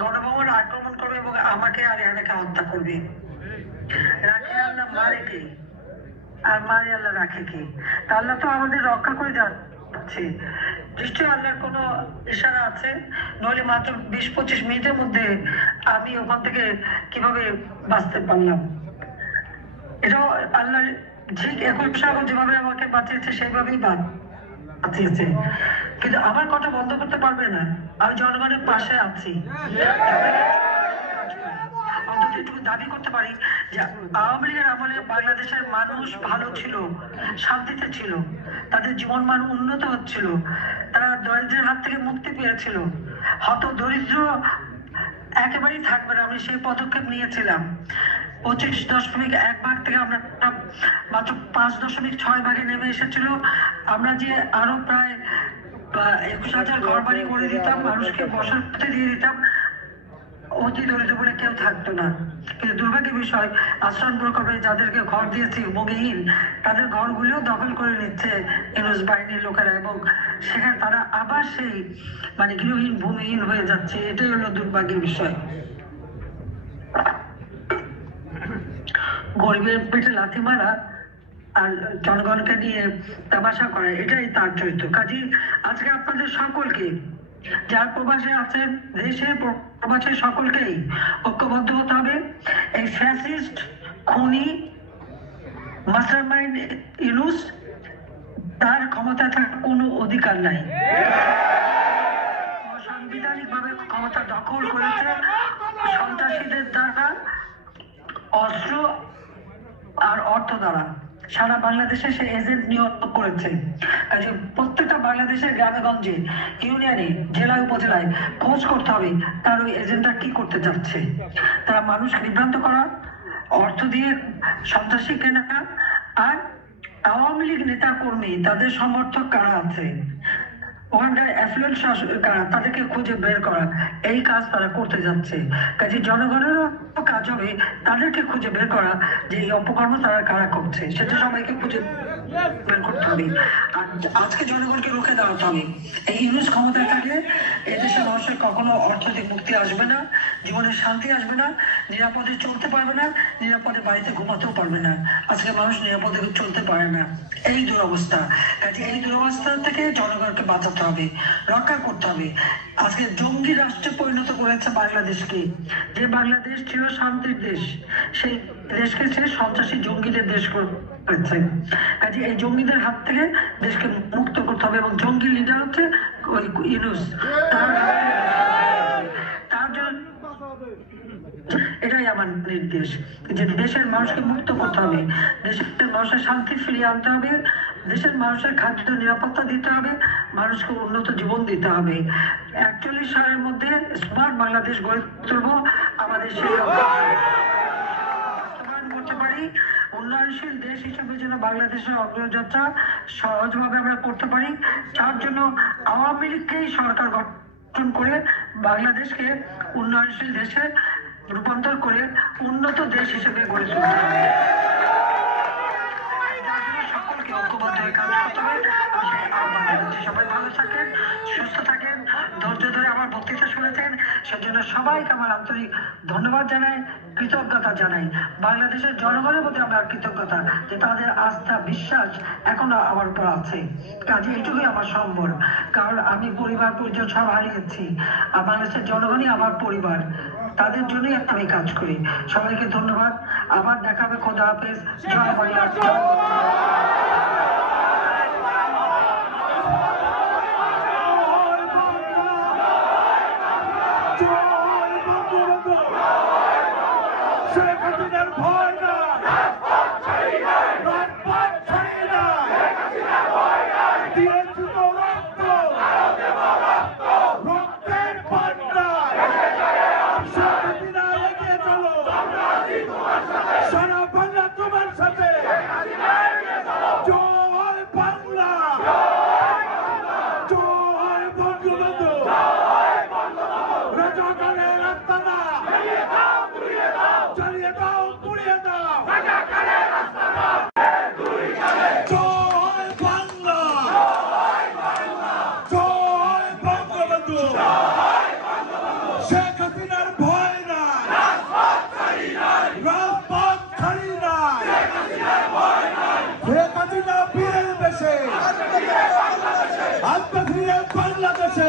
গণভবন আক্রমণ করবে এবং আমাকে আর এনাকে হত্যা করবে। রাখে আল্লাহ মারে কে, আর মারে আল্লাহ রাখে কে? তা আল্লাহ তো আমাদের রক্ষা করে যাচ্ছে, নিশ্চয়ই আল্লাহর কোনো ইশারা আছে, নইলে মাত্র 20-25 মিনিটের মধ্যে আমি ওখান থেকে কিভাবে বাঁচতে পারলাম। এটাও আল্লাহ ঠিক 21 সাগর যেভাবে আমাকে বাঁচিয়েছে সেইভাবেই বাঁচিয়েছে, কিন্তু আমার কথা বন্ধ করতে পারবে না। আমি জনগণের পাশে আছি, অন্তত এটুকু দাবি করতে পারি যে আওয়ামী লীগের আমলে বাংলাদেশের মানুষ ভালো ছিল, শান্তিতে ছিল, তাদের জীবন মান উন্নত হচ্ছিল, তারা দরিদ্রের হাত থেকে মুক্তি পেয়েছিল, হত দরিদ্র একেবারেই থাকবে না। আমি সেই পদক্ষেপ নিয়েছিলাম। 25.1 ভাগ থেকে আমরা মাত্র 5.6 ভাগে নেমে এসেছিল। আমরা যে আরো প্রায় 21,000 ঘর বাড়ি করে দিতাম, মানুষকে বসতে দিয়ে দিতাম, অতি দরিদ্র বলে কেউ থাকতো না। কিন্তু দুর্ভাগ্যের বিষয়, আশ্রম প্রকল্পে যাদেরকে ঘর দিয়েছি ভূমিহীন, তাদের ঘরগুলিও দখল করে নিচ্ছে ইউনুস বাহিনীর লোকেরা, এবং সেখানে তারা আবার সেই গৃহহীন ভূমিহীন হয়ে যাচ্ছে। এটাই হলো দুর্ভাগ্যের বিষয়। গরিবের পেটে লাথি মারা আর জনগণকে নিয়ে তামাশা করা, এটাই তার চরিত্র। কাজী আজকে আপনাদের সকলকে, যার প্রবাসে আছেন, দেশে প্রবাসে সকলকেই ঐক্যবদ্ধ হতে হবে। এই ফ্যাসিস্ট খুনি মাস্টারমাইন্ড ইউনুস, তার ক্ষমতা থাকার কোনো অধিকার নাই। সাংবিধানিক ভাবে ক্ষমতা দখল করেছে সন্ত্রাসীদের দ্বারা, অস্ত্র আর অর্থ দ্বারা। সারা বাংলাদেশে সে এজেন্ট নিয়োগ করেছে। কাজে প্রত্যেকটা বাংলাদেশের গ্রামে গঞ্জে, ইউনিয়নে, জেলায়, উপজেলায় খোঁজ করতে হবে তার ওই এজেন্টটা কি করতে যাচ্ছে। তারা মানুষ বিভ্রান্ত করা, অর্থ দিয়ে সন্ত্রাসী কেনা, আর আওয়ামী লীগ নেতা কর্মী তাদের সমর্থক কারা আছে, ওখানকার অ্যাফ্লুয়েন্ট কারা, তাদেরকে খুঁজে বের করা, এই কাজ তারা করতে যাচ্ছে। কাজে জনগণেরও কাজ হবে তাদেরকে খুঁজে বের করা যে এই অপকর্ম তারা কারা করছে, সেটা সবাইকে খুঁজে বের করতে হবে। আর আজকে জনগণকে রুখে দাঁড়াতে হবে। এই ইউনুস ক্ষমতায় থাকলে এদেশের মানুষের কখনো অর্থনৈতিক মুক্তি আসবে না, জীবনের শান্তি আসবে না, নিরাপদে চলতে পারবে না, নিরাপদে বাড়িতে ঘুমাতেও পারবে না। আজকে মানুষ নিরাপদে চলতে পারে না, এই দুরবস্থা। কাজে এই দুরবস্থা থেকে জনগণকে বাঁচাতে হবে, রক্ষা করতে হবে। আজকে জঙ্গি রাষ্ট্রে পরিণত করেছে বাংলাদেশকে। যে বাংলাদেশ ছিল শান্তির দেশ, সেই দেশকে সে সন্ত্রাসী জঙ্গিদের দেশ করেছে। কাজে এই জঙ্গিদের হাত থেকে দেশকে মুক্ত করতে হবে, এবং জঙ্গি লিডার হচ্ছে ওই ইউনুস, তার হাত থেকে দেওয়ার নির্দেশ যে দেশের মানুষকে মুক্ত করতে হবে, দেশের মানুষের শান্তি ফিরিয়ে আনতে হবে, দেশের মানুষের খাদ্য নিরাপত্তা দিতে হবে, মানুষকে উন্নত জীবন দিতে হবে। 41 সালের মধ্যে স্মার্ট বাংলাদেশ গড়ে তুলব। আমাদের সেই বাস্তবায়ন করতে পারি, উন্নয়নশীল দেশ হিসেবে যেন বাংলাদেশের অগ্রযাত্রা সহজভাবে আমরা করতে পারি, তার জন্য আওয়ামী লীগকেই সরকার গঠন করে বাংলাদেশকে উন্নয়নশীল দেশে রূপান্তর করে উন্নত দেশ হিসেবে গড়ে তুলতে হবে। সকলকে ঐক্যবদ্ধ হয়ে কাজ করতে হবে। সবাই ভালো থাকেন, সুস্থ থাকেন, ধৈর্য ধরে আমার বক্তৃতা শুনেছেন, সেজন্য সবাইকে আমার আন্তরিক ধন্যবাদ জানাই, কৃতজ্ঞতা জানাই। বাংলাদেশের জনগণের প্রতি আমার কৃতজ্ঞতা যে তাদের আস্থা বিশ্বাস এখনো আমার উপর আছে। কাজে এইটুকুই আমার সম্বল, কারণ আমি পরিবার পরিজন সব হারিয়েছি, আর বাংলাদেশের জনগণই আমার পরিবার, তাদের জন্যই আমি কাজ করি। সবাইকে ধন্যবাদ, আবার দেখা হবে, খোদা হাফেজ, জয় বাংলা, জয় শেখ হাসিনার ভয় না, রাজপথ ছাড়ি না, দিয়েছি তো রক্ত, রক্তের বন্যা, শেখ হাসিনা এগিয়ে চলো, সারা বাংলা তোমার সাথে, জয় বাংলা, জয় বঙ্গবন্ধু, রাজাকারের রাস্তা না, চালিয়ে দাও, পুড়িয়ে দাও, জয় বাংলা, জয় বঙ্গবন্ধু, শেখ হাসিনার ভয় নাই, রাজপথ ছাড়ি নাই, শেখ হাসিনা বীরের বেশে, আত্মা ফিরে বাংলাদেশে।